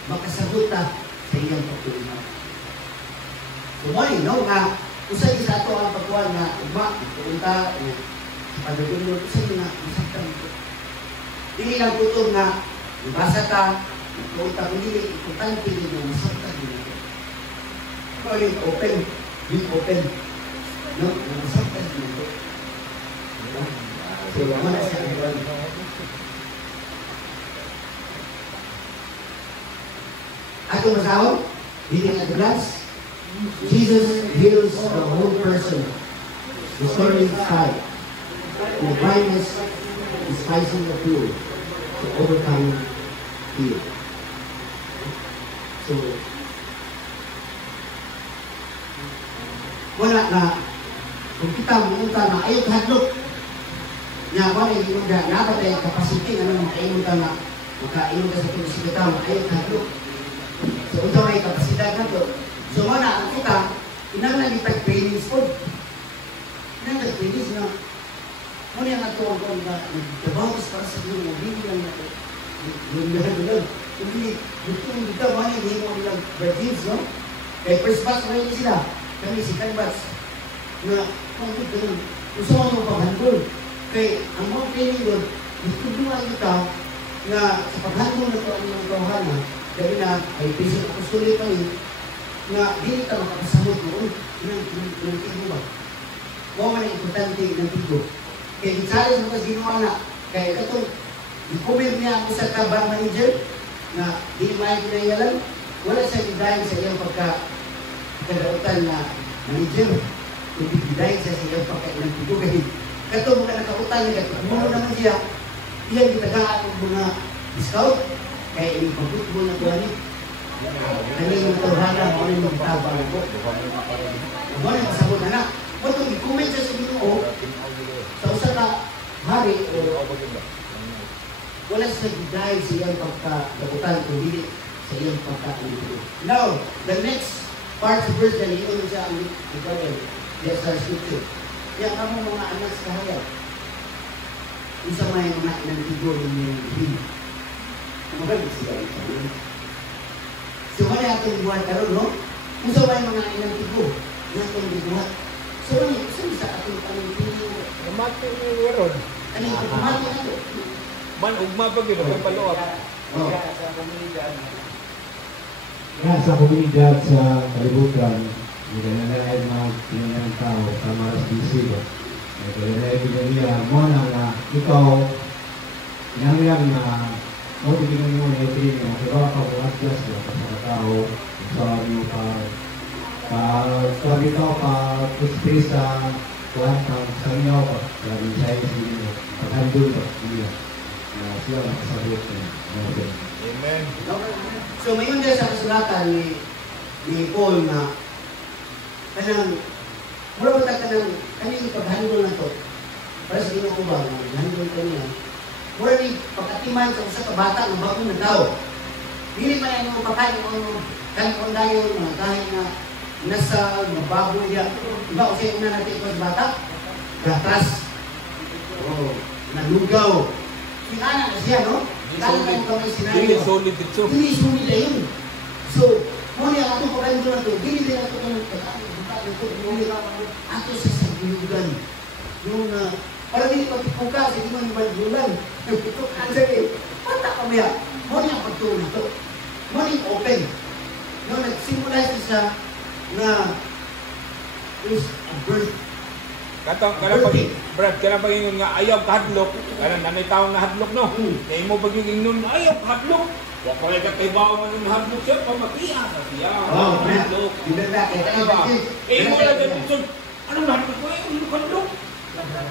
makasagot ta sa iyang pagtulinan. So, mo no, nga usay isa ito ang pagkuhan na ugma, pumunta sa pagdagulog, usay nga masaktan ito. Dili lang tutong nga ibasa ka, pumunta ko dili, importante din yung masaktan din ito. Pero yung open, no, masaktan din ito. So, mana siya ang iwan. Ako masahon, hindi na glass, Jesus heals the whole person, restoring sight, and the blindness, despising the poor, to overcome fear. So, wala na, kung kita munta na ayaw hadlok, nga wala yung dapat ay kapasiti, ayaw na, makaingon ka sa pagkasikita, ayaw hadlok. So, ito may kapasidad na to. So, wala, ang kita, inang nagtag-trainings po. Inang nag-trainings na, muna yung ato ang nagtabawis para sa mga hindi lang natin. Yung gano'n. Hindi, yung dito, muna yung hindi mo nilang virgins, no? Kaya first batch na yun sila. Kami, second batch. Na, kung ito gano'n, gusto mo mong paghandol. Kaya, ang mga training doon, itulungan kita na sa paghandol na ito ang mga kawahan, dahil na, ay patient apostolic pa rin, na hindi ka makapasamot mo, ng tigo ba? Huwag man ang importante ng tigo. Kaya i-challenge mo kasi ginawa na, kaya itong, i-comment niya ako sa bar manager, na di maayos pinayalan, wala siya gidahin sa iyang pagkadautan na manager, kundi gidahin siya sa iyang pagkailang tigo. Kasi kato mga nakautan niya, kumulo naman siya, iyang gitagaan ng mga discount, kaya ipabot mo na tuwan niya. Kaya yung tawhana, mo rin magtabang ako. Mo rin masabot na na. Kung i-comment siya sa Ginoo, sa usa ka hari, wala sa dahil sa iyang pagkadabutan kung hindi sa iyang pagkakalimutan. Now, the next part of verse na yun siya ang ikaw yes, our scripture. Kaya kamo mga anak sa hayag. Isa may mga inantigo ng hindi. Magaling sila ito. So, wala atong buhat karon, no? Kung sa may mga inantigo, na atong buhat. So, ano yung sa atong pinili? Umati ni Aaron. Ano yung pamati na ito? Man, ugma pa gino, kung paluwag. Sa komunidad sa kalibutan, hindi na nalaid mga pinanang tao sa maras bisigo. Kaya na niya mo na ikaw, inanglang na mo tignan mo na ito yung mga ka mga class mo sa tao, sa iyo sabi ko kuspi sa kuwantang sa inyo ka, sabi sa'yo sa inyo, paghandol ka, siya nakasabot niya. Amen. So, mayon din sa kasulatan ni Paul na kanang mula ba ka ng kanang paghandol na to para sa Ginoo ba na handol ka niya mula ni pagkatiman sa usa ka bata ng bagong na tao dili man ang pagkain mo kanang dayon na kahit na nasa mababoy niya iba kasi una natin ito sa bata gatras nalugaw kinana na siya no kinana na kamay sinaryo Dili solid ito. dili solid na yun so muna ang atong pagkain na to dili din ato ng ato sa sabilugan yung para hindi pagpuka sa di man ibalugan ito ang sabi pata kami mo niya pagtuloy ito mo niya open no nag-symbolize siya na is a birth Katong Brad, kana pagingon nga ayaw kahadlok, kana nanay taong nahadlok no. Kay mo pagingon ayaw kahadlok. Wa pa ka kay bawo man hadlok siya pamakiya na siya. Oh, hadlok. Hindi ba kay ba? Mo lang dito. Ano na ko yung hadlok?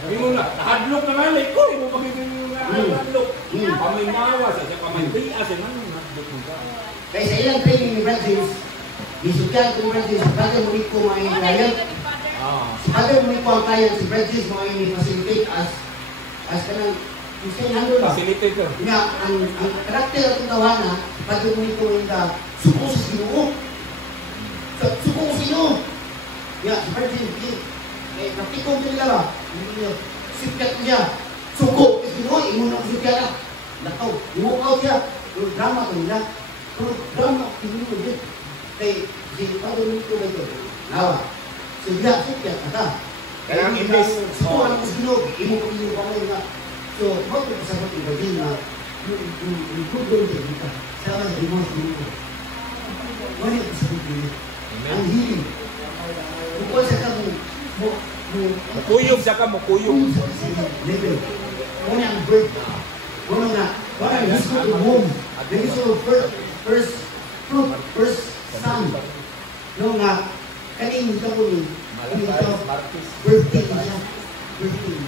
Mo na hadlok na nalay ko, mo pagingon nga hadlok. Pamimawa sa pamatiya sa man hadlok mo. Kaya sa ilang training ni Brad James, gisukyan ko Brad James, bakit mo ko mga client? Ada mo ko ang client si Brad James mga ini facilitate as kanang isa handle facilitator. Nga ang karakter atong tawana, bakit mo ko nga suko sa Ginoo. Suko sa Ginoo. Ya, si Brad James praktikong nila ba? Sikat niya. Suko sa Ginoo, imo na sikat na. Nakaw, imukaw siya. Drama ko nila. Drama ko nila. Kay si Padre Mito ba ito? Nawa. Sehingga setiap kata, Kaya imbes semua orang Muslim, ibu ibu bangun na. So, waktu bersama ibu bina, ibu boleh kita. Sama di Muslim. Mana bersama ini? Ang healing. Bukan sekamu, kuyog sa ka mo kuyog. level. Mana yang break? Mana na? Mana yang disco to home? Then so first son. No nga. kaning ito ko ni Malasay, Martis. birthday na siya. Birthday.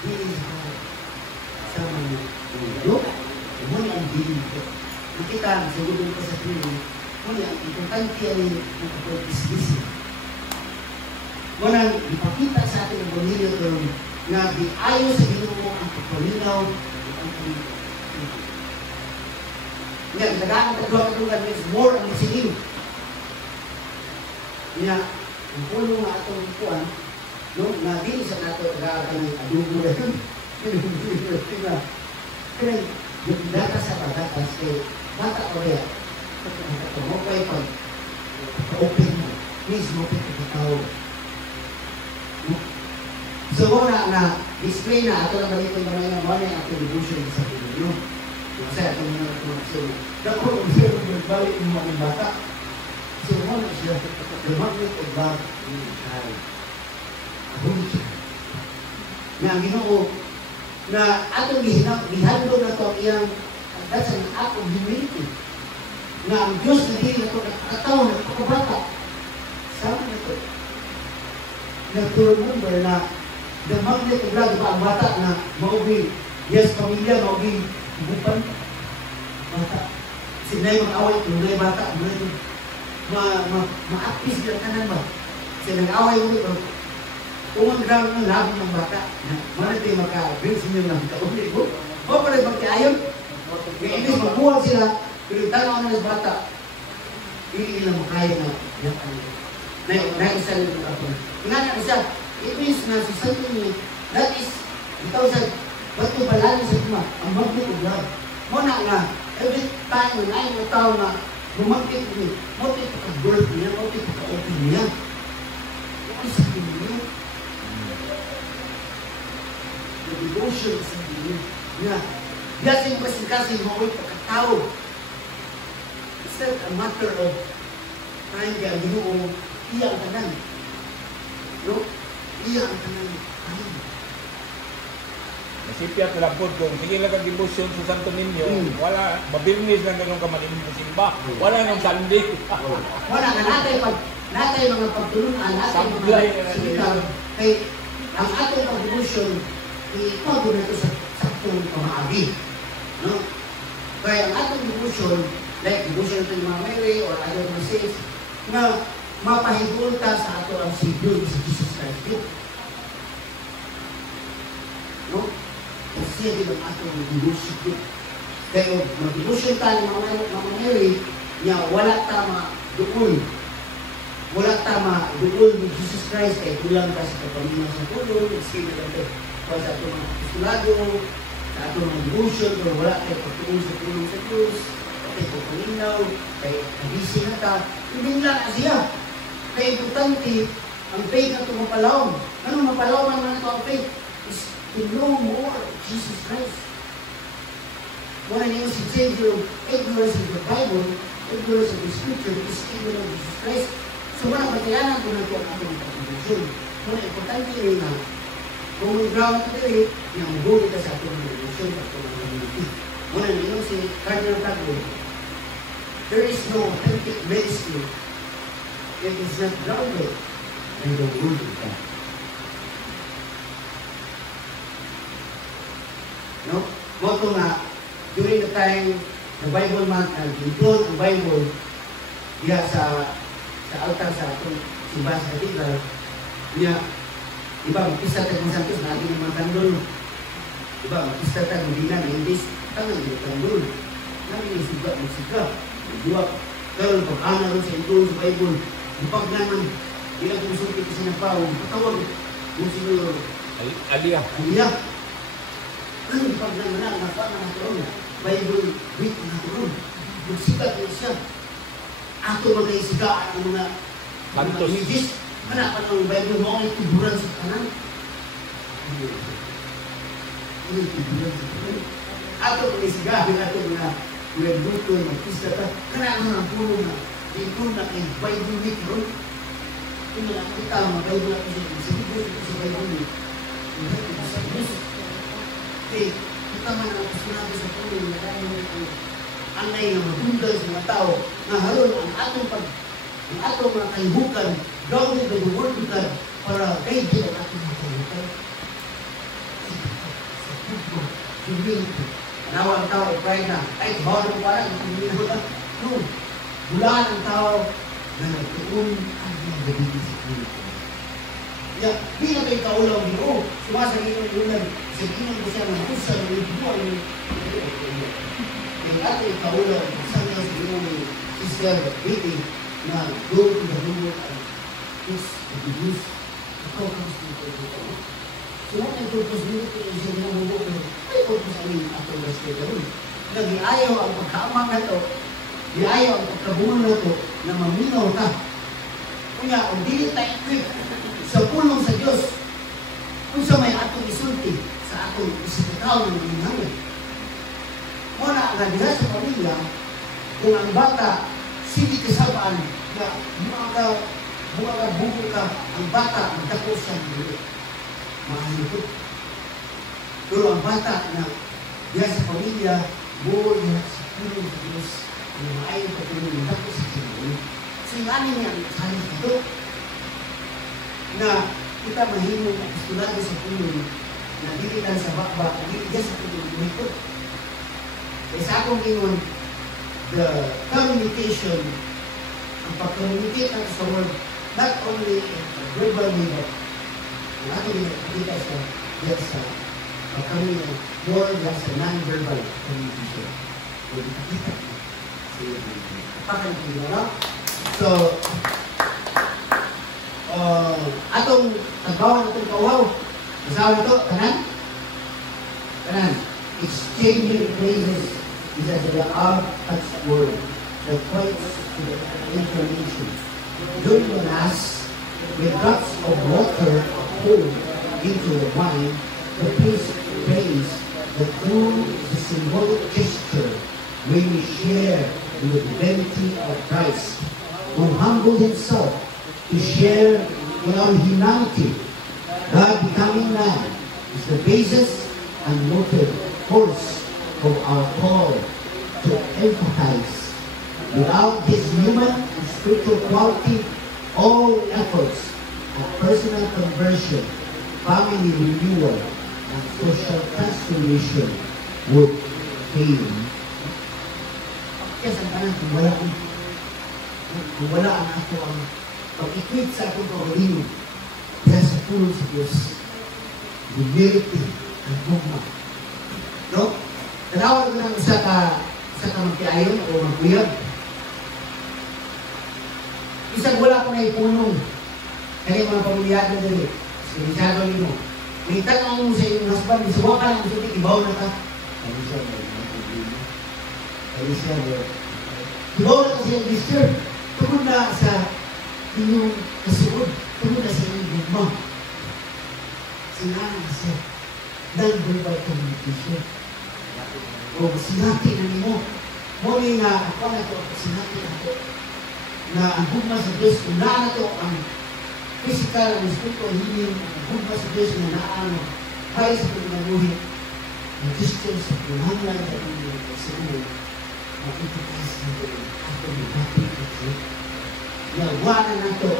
He is sama niya. No? Muna ang bilin ko. Nakita, siguro ko sa tuloy, muna ang importante ang pag-isbisi. Muna, ipakita sa atin ang Evangelyo ito na di ayaw sa Ginoo ang pagpalinaw ang nga, nagaan ang tagluwa means more ang siling. Nga, ang puno nga itong kuwan, no, na din sa nato nag-aagal ng adugo na yun. Kaya, yung data sa pagdatas, kaya bata o rin, mo kayo pag-open mo, please mo pagkakataw. So, na display na, ato lang balito yung kamay na mo na yung ato devotion sa Pilipino. Kasi ato muna na tumaksin. Dako, siya nagbalik yung mga bata. So, mo na siya, the magnet of God in the child. Na ang Ginoo, na atong gihandog na ito iyang, that's an act of humility. Na ang Diyos na hindi na ito nakakataw, nakakabata. Sama na ito. Na to remember na the magnet of God, ang bata na maubi, yes, pamilya, maubi, bupan, bata. Sinay mag-away, mulay bata, mulay ma-active sila kanan ba? Kasi nag-away mo ito, kung ang ground ng labong ng bata, mana tayo maka-bring sa inyo ng kaulit mo, o pala magkaayon, kaya hindi magbuwag sila, pero tanaw na ng bata, hindi nila makaya na na-isa nila ng ako. Ingatan isa, it means na si Santo niyo, that is, ikaw sa, ba't yung balalo sa kuma, ang magnet of God. Muna nga, every time na ngayon ng tao na bumagkit niyo, motive pagka-birth niya, motive pagka-open niya. Ano sa niyo? The devotion sa niyo. Nga, gasing kasi mo pagka-tao. It's not a matter of trying kaya Ginoo, iya ang tanan. No? Iya ang tanan. Nasipyat na lang po kung sige lang ang devotion sa Santo Niño, wala, mabirnis lang ganun ka manin mo simba. Wala nang Sunday. Wala na natay mga pagtulungan, natay mga sinikal. Kay ang atong pag-devotion, ikaw doon ito sa saktong pamaagi. No? Kaya ang atong devotion, like devotion ito yung mga Mary or other messages, na mapahigulta sa ato ang Savior sa Jesus Christ. No? Kasi din ang atong devotion. Kaya mag-devotion tayo mga Mary, niya wala tama doon. Wala tama doon ni Jesus Christ kaya kulang ka sa kapamilya sa tulong, sige na lang sa atong mga apostolado, sa atong mga devotion, pero wala kayo pagtuon sa tulong sa Diyos, kaya pagpalinaw, kaya nabisi na ka, hindi lang na siya. Kaya importante, ang faith na ito mapalawang. Ano mapalawang naman ito ang faith? Is to know more Jesus Christ. Wala niyo si Savior, ignorance of the Bible, ignorance of the Scripture, is ignorance of Jesus Christ. So wala pagkayanan ko na ito ang ating pag-devotion. Wala importante rin na kung may ground ito rin, na mabuhay ka sa ating devotion at ating community. Wala niyo si Cardinal Tagle, there is no authentic ministry if it's not grounded in the Word of God. No? Moto nga, during the time, the Bible month, include ang Bible diya sa altar sa atong simbahan sa Cathedral, niya, iba, mag-isa tayo ng Santos, natin yung mga tandol. Iba, mag-isa tayo ng Dinan, English, tangan yung tandol. Namin yung suga, magsika, magduwak. Pero pag-ana rin sa ito sa Bible, ipag naman, ilang kumusulti kasi ng pao, patawag, kung sino Aliyah. Ano ipag naman na, napaka ng taon, Bible week na taon. Magsikat na siya. Ato mga isikaan ng mga Santos. Higis. Anak pa ng Bible mo ang itiburan sa kanan. Ano itiburan sa kanan? Ato mga isigaan, ato mga Buto, magpista ka. Karaan na ang puno na. Ito na kay Bible week ron. Kung nakakita ang mga Bible natin sa Bible sa Bible week. Okay, kita man ang sinabi sa puno na ang anay na matunda sa mga tao na haron ang atong ang atong mga kalibukan, grounded by the Word of God, para guide din ang atong mga kalibukan. Humility. Nawa ang tao ay pride na, ay, bawal ang parang, humility. No. Bulaan ang tao na nagtuon ang mga gabigin sa kalibukan. Yeah, bilang kayo kaulaw din, sumasagin ng ulan, sa ginang ko siya ng usa ng ibuan ng ating kaulaw, saan nga sa ginang ni Sister Betty, na go to the Lord and peace and the use ikaw kang spiritual dito. So, what ang purpose dito is yung mga bubuo, ay purpose amin atong respeto rin. Nag-iayaw ang pagkaamang na ito, iayaw ang pagkabuhan na ito, na maminaw ka. Kaya, ang dili tayo equip sa pulong sa Diyos, kung sa may atong isulti, sa atong isipitaw ng minangin. Muna, nga diha sa pamilya, kung ang bata, sige kasabaan, na buka ka, ang bata, ang dako siya ng ulit. Mahalipot. Pero ang bata na diha sa pamilya, buo niya sa pulong sa Diyos, ang maayon sa pulong ng dako sa Diyos. So, yung anin niya, saling ito, na kita mahimong apostolado sa pulong, na dili lang sa bakba, dili dyan sa pulong umikot. Kaya sa akong ingon, the communication, ang pag-communicate ng sa word, not only verbally, but ang ating nakikita sa yan sa pag-communicate, more than sa non-verbal communication. So, nakikita ko sa iyo. Pakantin na, so, atong tagbawan atong kauhaw, masawa na ito, kanan? Kanan. Exchanging praises is as the God's word that points to the information. During the Mass, with drops of water poured into the wine, the priest prays that through the symbolic gesture we may share in the divinity of Christ, who humbled himself to share in our humanity. God becoming man is the basis and motive force of our call to empathize. Without his human and spiritual quality, all efforts at personal conversion, family renewal, and social transformation would fail. Yes, ang kanan, kung wala ang ako ang pag-equate sa akong pag-alino kaya sa pulong sa Diyos, humility and movement. No? Tanawag ko lang sa magkiayon o magkuyag. Isang wala ko na ipunong kaya mga pamilyado dali. Sinisado nyo. May tanong mo sa inyong husband, isuwa ka lang sa ibaw na ka. Ibaw na ka sa iyong sister. Tugod na sa inyong kasuod. Tugod na sa inyong gugma. Sinahan sa non-verbal communication. O sinati na nimo. Muli nga, ako na ito, sinati na ito. Na ang gugma sa Diyos, kung na ito ang physical, ang spiritual healing, ang gugma sa Diyos na naano, kaya sa pagmamuhin, ang Christian sa pinanglan sa inyong kasuod, mag-itikas na ito, ako may batid ito. Nawanan na ito.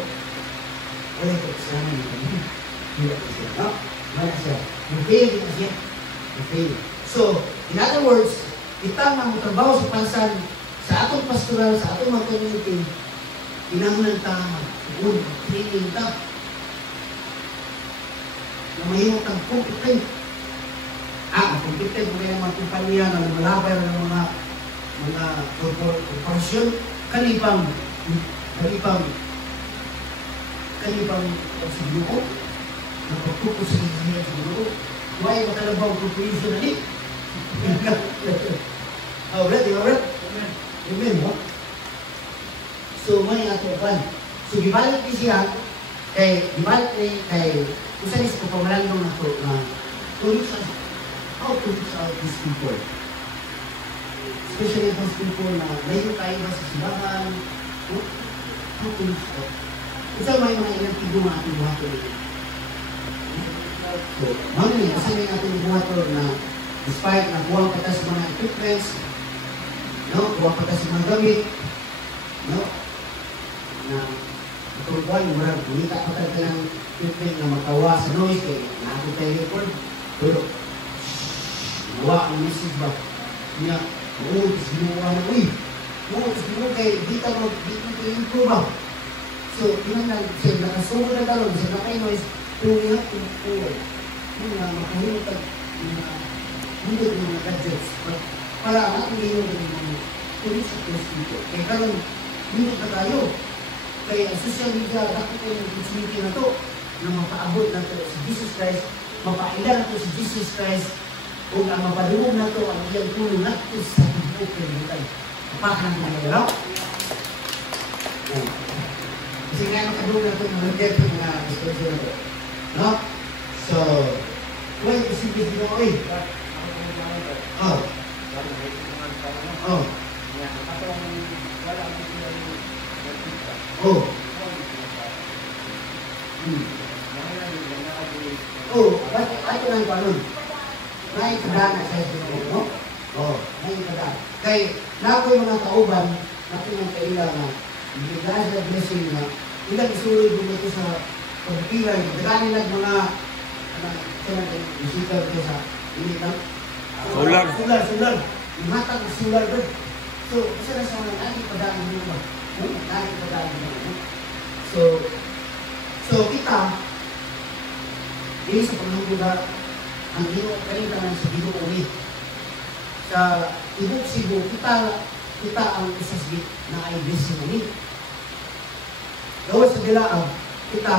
Wala ito kasama ng kanya. Hindi ko siya, no? Wala siya. Mag-fail din siya. Mag-fail. So, in other words, kita nga trabaho sa pansan, sa atong pastoral, sa atong mga community, kinahanglan tama, good training ta. Na mahimot ang competent. Competent mo kaya mga kumpanya na malabay ng mga korporasyon, kalipang pagsiluko, napagtukos sa inyo sa luko. Why makalabaw conclusion na ni? Alright, alright? Amen, no? So, may atupan. So, gibalik ni siya, gibalik ni kay, kung saan is ko pamalandong na ito, na tulog sa, how to reach out these people? Especially those people na layo tayo ba sa simbahan, how to reach out? Kung saan may mga ilang tigo nga ating buhato nito. So, mamili, kasi may ating buhato na despite na buwang patas sa mga equipments, no? Buwang patas sa mga gamit, no? na itong buwan, marang kumita pa talaga ng equipment na makawa sa noise kaya natin tayo record. Pero, nawa ang message ba? Niya, oo, tapos ginuwa na, uy, oo, tapos ginuwa kayo, di tayo improve ba? So, yun lang, siya nakasugod na talon, siya nakay noise, pero nga, yung makahulog hindi ko mga gadgets. Para ang ating ngayon ng mga tulis at tulis dito. Kaya karoon, hindi pa tayo. Kaya ang social media, bakit ko yung opportunity na to na mapaabot na to si Jesus Christ, mapailan na to si Jesus Christ, o na mapadulog na to ang iyang tulong na to sa buong kalimutan. Papakan mo na galaw. Kasi nga makadulog na to mga reject yung mga disclosure na to. No? So, kung yung isipin din ako eh. Oh. Oh. Oh. Oh, bakit ito na yung panon? Naikadana sa ito, no? Oh, naikadana. Kaya, naku yung mga kauban, naku yung kailan na, hindi dahil sa blessing na, ilang isuloy doon ito sa pagkikilan, dagani lang mga, bisita ko sa initan. Solar. Matang solar doon. So, isa na sa mga nakipadaan mo ba? Nakipadaan mo. So kita, sa panahon ba, ang Ginoo kanina naman sa Ginoo ulit. Sa Ibok Cebu, kita ang isas na ay blessing ulit. Gawin sa Dilaab, kita,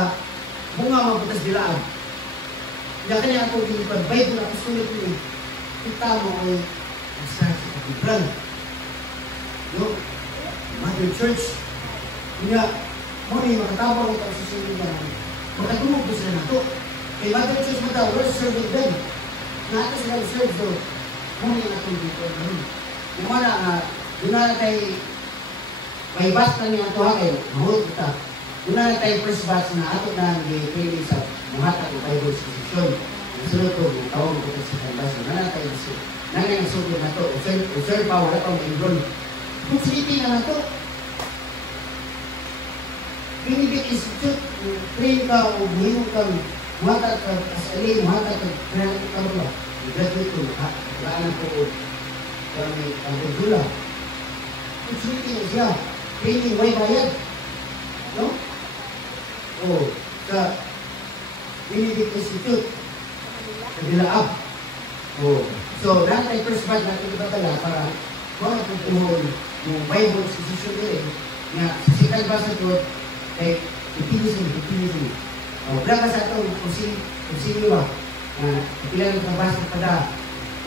bunga mabutas Dilaab. Kaya kanya ako ginipad, Bible ako sulit ulit. Kita mo ay sa katibran. No? Mother Church, kaya, mo na yung makatabang ito sa sulit na makatulog ko sila na ito. Kay Mother Church mo daw, we're serving them. Na ito sila serve doon. Mo na yung natulog dito. Yung mana nga, yun na kay may batch na niya ito ha kayo, mahulog kita. Yun na tayo first batch na ato na nag-pili sa muhatag ng Bible institution. Sunod ko, tawag ko sa kanbasa. Na tayo gusto. Nangyay ang sulit na ito. Sir pa, wala pang enroll. Kung siliti na ito, Pinibig Institute, train ka o buhin kang muhatag ka sa alin, muhatag ka granite ka ba? I-graduate ko, laan ko kami ang pagdula. Kung siliti na siya, training may bayad. No? O, sa Pinibig Institute, sa Dilaab. O, so, lahat ay first batch natin ibatala para mga pagtuhon yung Bible institution din na sa sikal basa ko ay continuously. O, wala ka sa ito kung sino ba ilan ang basa pada.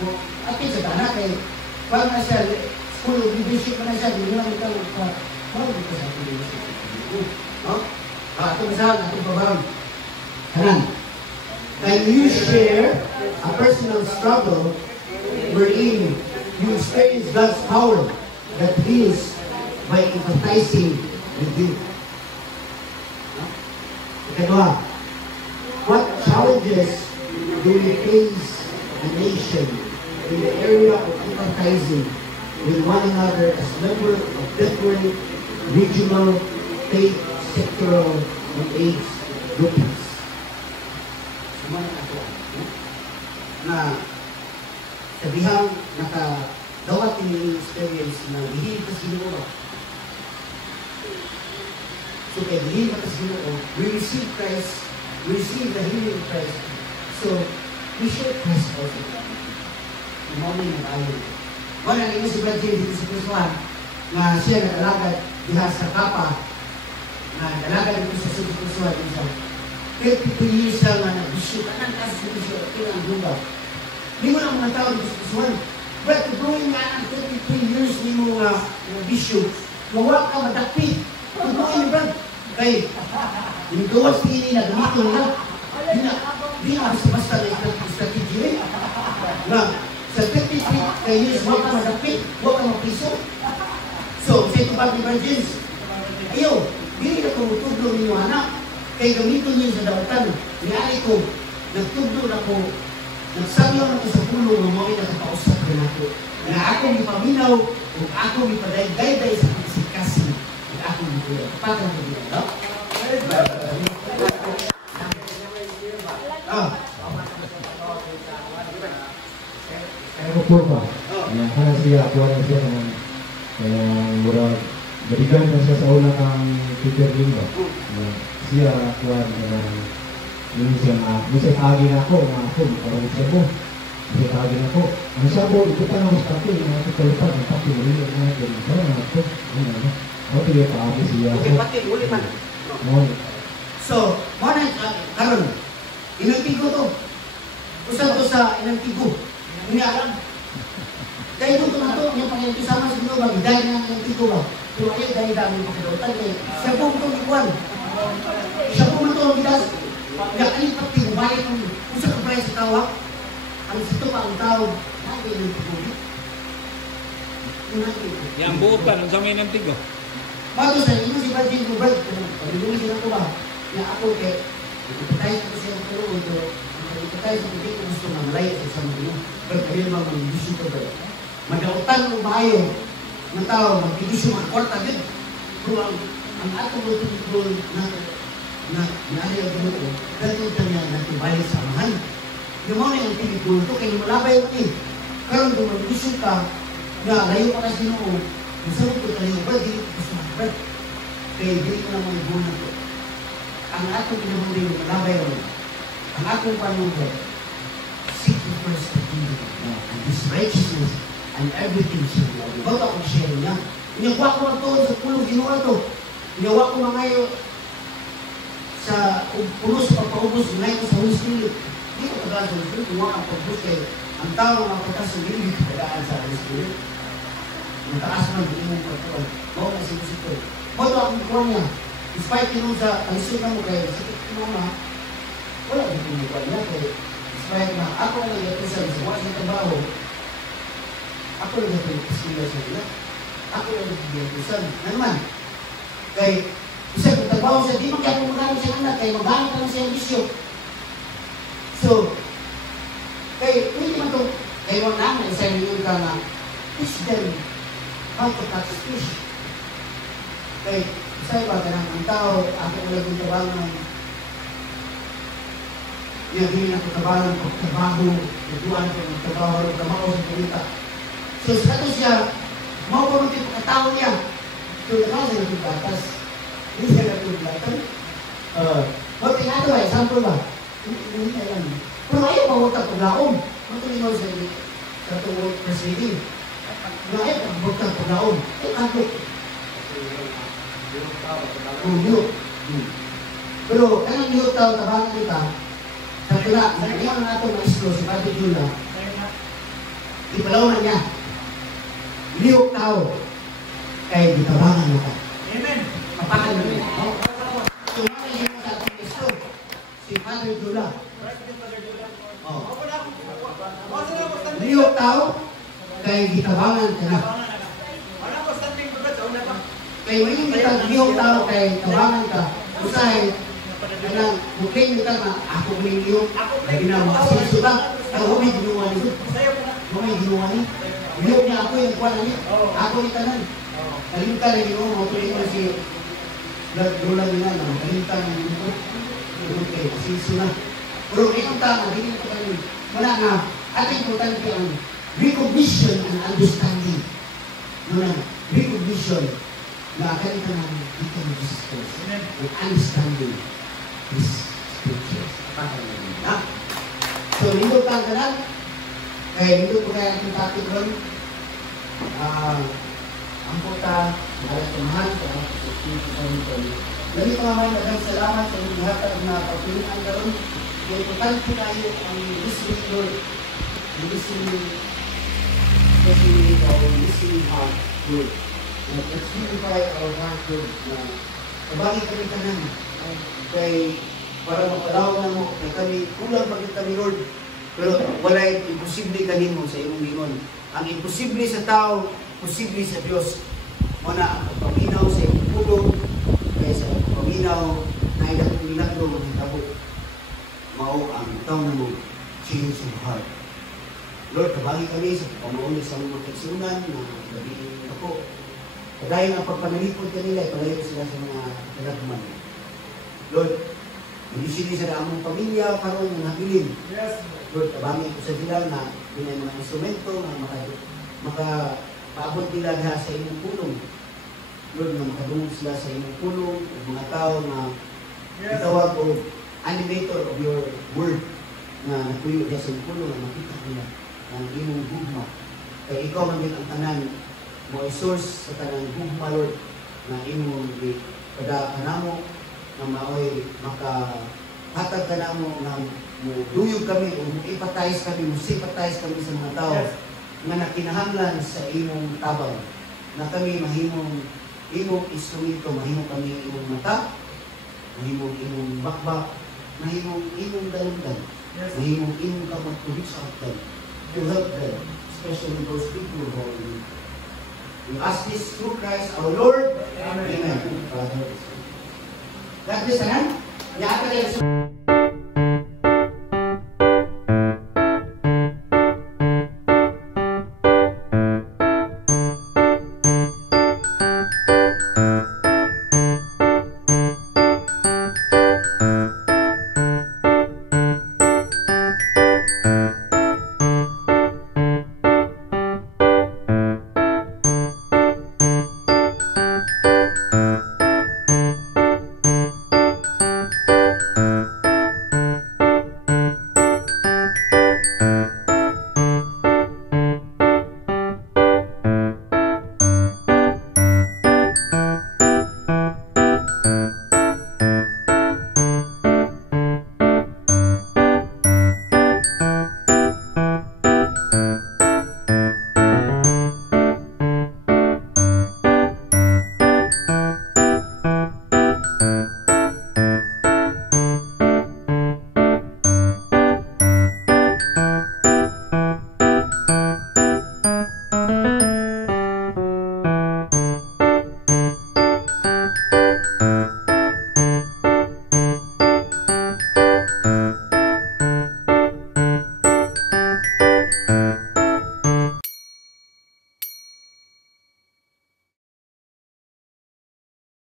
O, at sa tanak ay pag na siya, school of leadership na siya, hindi naman ito parang ito sa ating leadership. Ito masahan, itong babang. Kanan. Can you share a personal struggle wherein you experience God's power that heals by empathizing with you? Ikadwa, what challenges do we face a nation in the area of empathizing with one another as members of different regional, state, sectoral, and age groupings? Na sabihang nakadawat yung experience na hindi pa sinuwa. So kaya hindi pa sinuwa, we receive Christ, we receive the healing of Christ. So, we share Christ also. Yung mga may nag-ayaw. Wala na yung si Brad James dito sa Kusuhan na siya nag-alagad diha sa Kapa na nag-alagad dito sa Kusuhan din siya. 52 years siya nga nag-bisyo. Anong kaso sa bisyo? Ito ang bunga. Hindi mo lang mga tao dito sa Kusuhan. But growing nga ang 33 years ni mo nga bisyo, mawag ka madakpit. Ang buhay ni Brad. Kaya, yung gawas tingin nila, gamito nila. Hindi na basta-basta na strategy rin. Na, sa 33 years, huwag ka madakpit, huwag ka mapiso. So, sa ito pa ni Brad James, ayaw, hindi na tumutuglo ninyo anak. Kaya gamito niyo sa dawatan. Niyari ko, nagtuglo na ko, nagsabihan na ko sa pulo ng mga nakakausap na ako. Na akong ipaminaw, kung akong ipadayday sa pagsikasi, na akong buhay. Kapatang ko dito, no? Ano po ba? Yan, kana siya, kuha na siya naman. Kaya, mura, balikan na siya sa una kang Peter Limba. Siya, kuha na minsan agi na ako, parang siya po. Minsan agi na ako. Ang sabi, ikutan ako sa pati, mga kakalipad, ang pati, muli na mga ganyan. Parang nga ako, ano, ako tigay paagi siya. Okay, pati, uli man. So, mana karon, inantig ko to. Usan to sa inantig ko. Hindi alam. Dahil ito na to, yung pangyayon sama sa Ginoo, magdahil na ang inantig ko ba? Pero ayun, dahil dami pakilotan eh. Siya po itong ikuan. Siya po ito ang gidas. Nakalit pati, balik ang usan ka pala sa tawa. Ang sito pa ang tao, nagay ng pagkulit. Yang buot pa, nang samay ng tigo. Bago sa inyo si Virgin Gubert, pag-iluwi sila ko ba? Na ako kay, ipatay ko siya ng tulong ito, ipatay sa hindi ko gusto mamlay at isang dino. Pero kayo naman mag-ibisyo ko ba? Madautan mo maayo ng tao, mag-ibisyo mag-kwarta din. Pero ang atong luto na nari ang dino ko, ganun kanya natin balik sa amahan. Yung mga yung pinipulong ito, kayo malabay ito eh. Karoon kung mag-ibisyo ka, na layo pa kasi noon, kung saan ko tayo ba, hindi ko gusto mag-break. Kaya hindi ko naman ibunan ko. Ang atong pinamuli yung malabay ron, ang atong panungkot, seek the first the kingdom and His righteousness and everything shall be added. Ba't ako share niya? Inawa ko ang tuon sa pulong ginawa to. Inawa ko mangayo sa puno sa pagpaubos, inay ko sa Holy Spirit. Hindi ko tagal sa Holy Spirit, inawa ang pagpaubos kayo. Ang tao ng mga patas sa gilid, kailangan sa Holy Spirit. Mataas man, hindi mong pagkakas. Bawa na sinisito. Bato akong kuha niya. Despite yun sa alisyon na mo kayo, sakit ko mama, wala din kong mukha niya. Kaya despite na ako ang nagatusan sa mga sa trabaho, ako ang nagatusan sa nila. Ako ang nagatusan. Na naman, kaya isa kung trabaho siya, di magkaya magkano siya anak, kaya magkano ka lang siya ang bisyo. So, kaya hindi man ito, kaya wala naman, isa yung ka na, teach them how to catch fish. Kaya, isa ba ka ang tao, ako ulag yung tabangan, yung hindi na tabangan, pagtrabaho, naduan ko ng trabaho, trabaho sa kulita. So, sa ito siya, mau pa mga pagkatao niya. So, naman sa yung batas. Hindi siya nagpagkatan. Bakit nga ito ba, example ba? Hindi alam. Pero ayaw mawag ka paglaom. Matuloy mo sa tuwag proceeding. Ayaw mawag ka paglaom. Ako. Yuk. Pero kanang yuk tao tabangan kita. Sa tula, nagayang nga ito maestro, si Padre Jula. Ipalaw na niya. Liyok tao. Kaya ditabangan mo ka. Amen. Papakan mo niya. Tumangin niya mo sa maestro. Si Padre Jula. Liyok tao. Kaya ditabangan ka na. Kaya may kita liyok tao kaya tabangan ka. Usay, kanang mungkin kita na ako may liyok. Lagi na makasilso ka. Ako may ginawa nito. Ako may ginawa ni. Liyok niya ako yung kuwan niya. Ako ni tanan. Kalimtan rin yun. Matuloy mo si Lola nila na. Kalimtan rin yun. Okay, silso na. Pero itong tama, hindi na ito wala na. At importante ang recognition and understanding. Recognition na akan ka ng kita ng Jesus Christ. And understanding His scriptures. Apakal na yun. So, nindot lang ka lang. Kaya nindot ko kaya ang topic ron. Ang puta, malatamahan ka. Lagi pa nga maraming salamat sa lahat ng mga pagpilihan ka ron. Kaya importante tayo ang listening Lord. Listening heart Lord. Let's unify our heart Lord na kabagi kami tanan kay para mapalaw na mo kay kami kulang maging kami Lord pero wala imposible kanimo sa imong gingon. Ang imposible sa tao, posible sa Dios. Muna ang paminaw sa imong pulong kay sa paminaw na ilang milagro mahitabo. Mao ang tao na mo change of heart. Lord, kabagi kami sa pamauli sa mga kaisunan na gabihin ako. Dahil ang pagpanalipod kanila, ipalayo sila sa mga kalagman. Lord, hindi sila sa among pamilya, karon nga nabilin. Lord, tabangin ko sa sila na pinay mga instrumento na makapaabot nila diha sa imong pulong. Lord, na makadungog sila sa imong pulong, o mga tao na itawag o animator of your word na napuyo diha sa imong pulong na makita nila ang imong gugma. Kaya ikaw man din ang tanan mo i-source sa tanang gugma, Lord, na imong kada kanamo na maoy makahatag kanamo na duyog kami o ipatize kami, musipatize kami sa mga tao nga nakinahanglan sa imong tabang na kami mahimong imong instrumento, mahimong kami imong mata, mahimong imong bakbak, mahimong imong dalundan, mahimong imong kamagtubig sa aktan to help them, especially those people who are in. We ask this through Christ our Lord. Amen. God bless, tanan. Yata kayo sa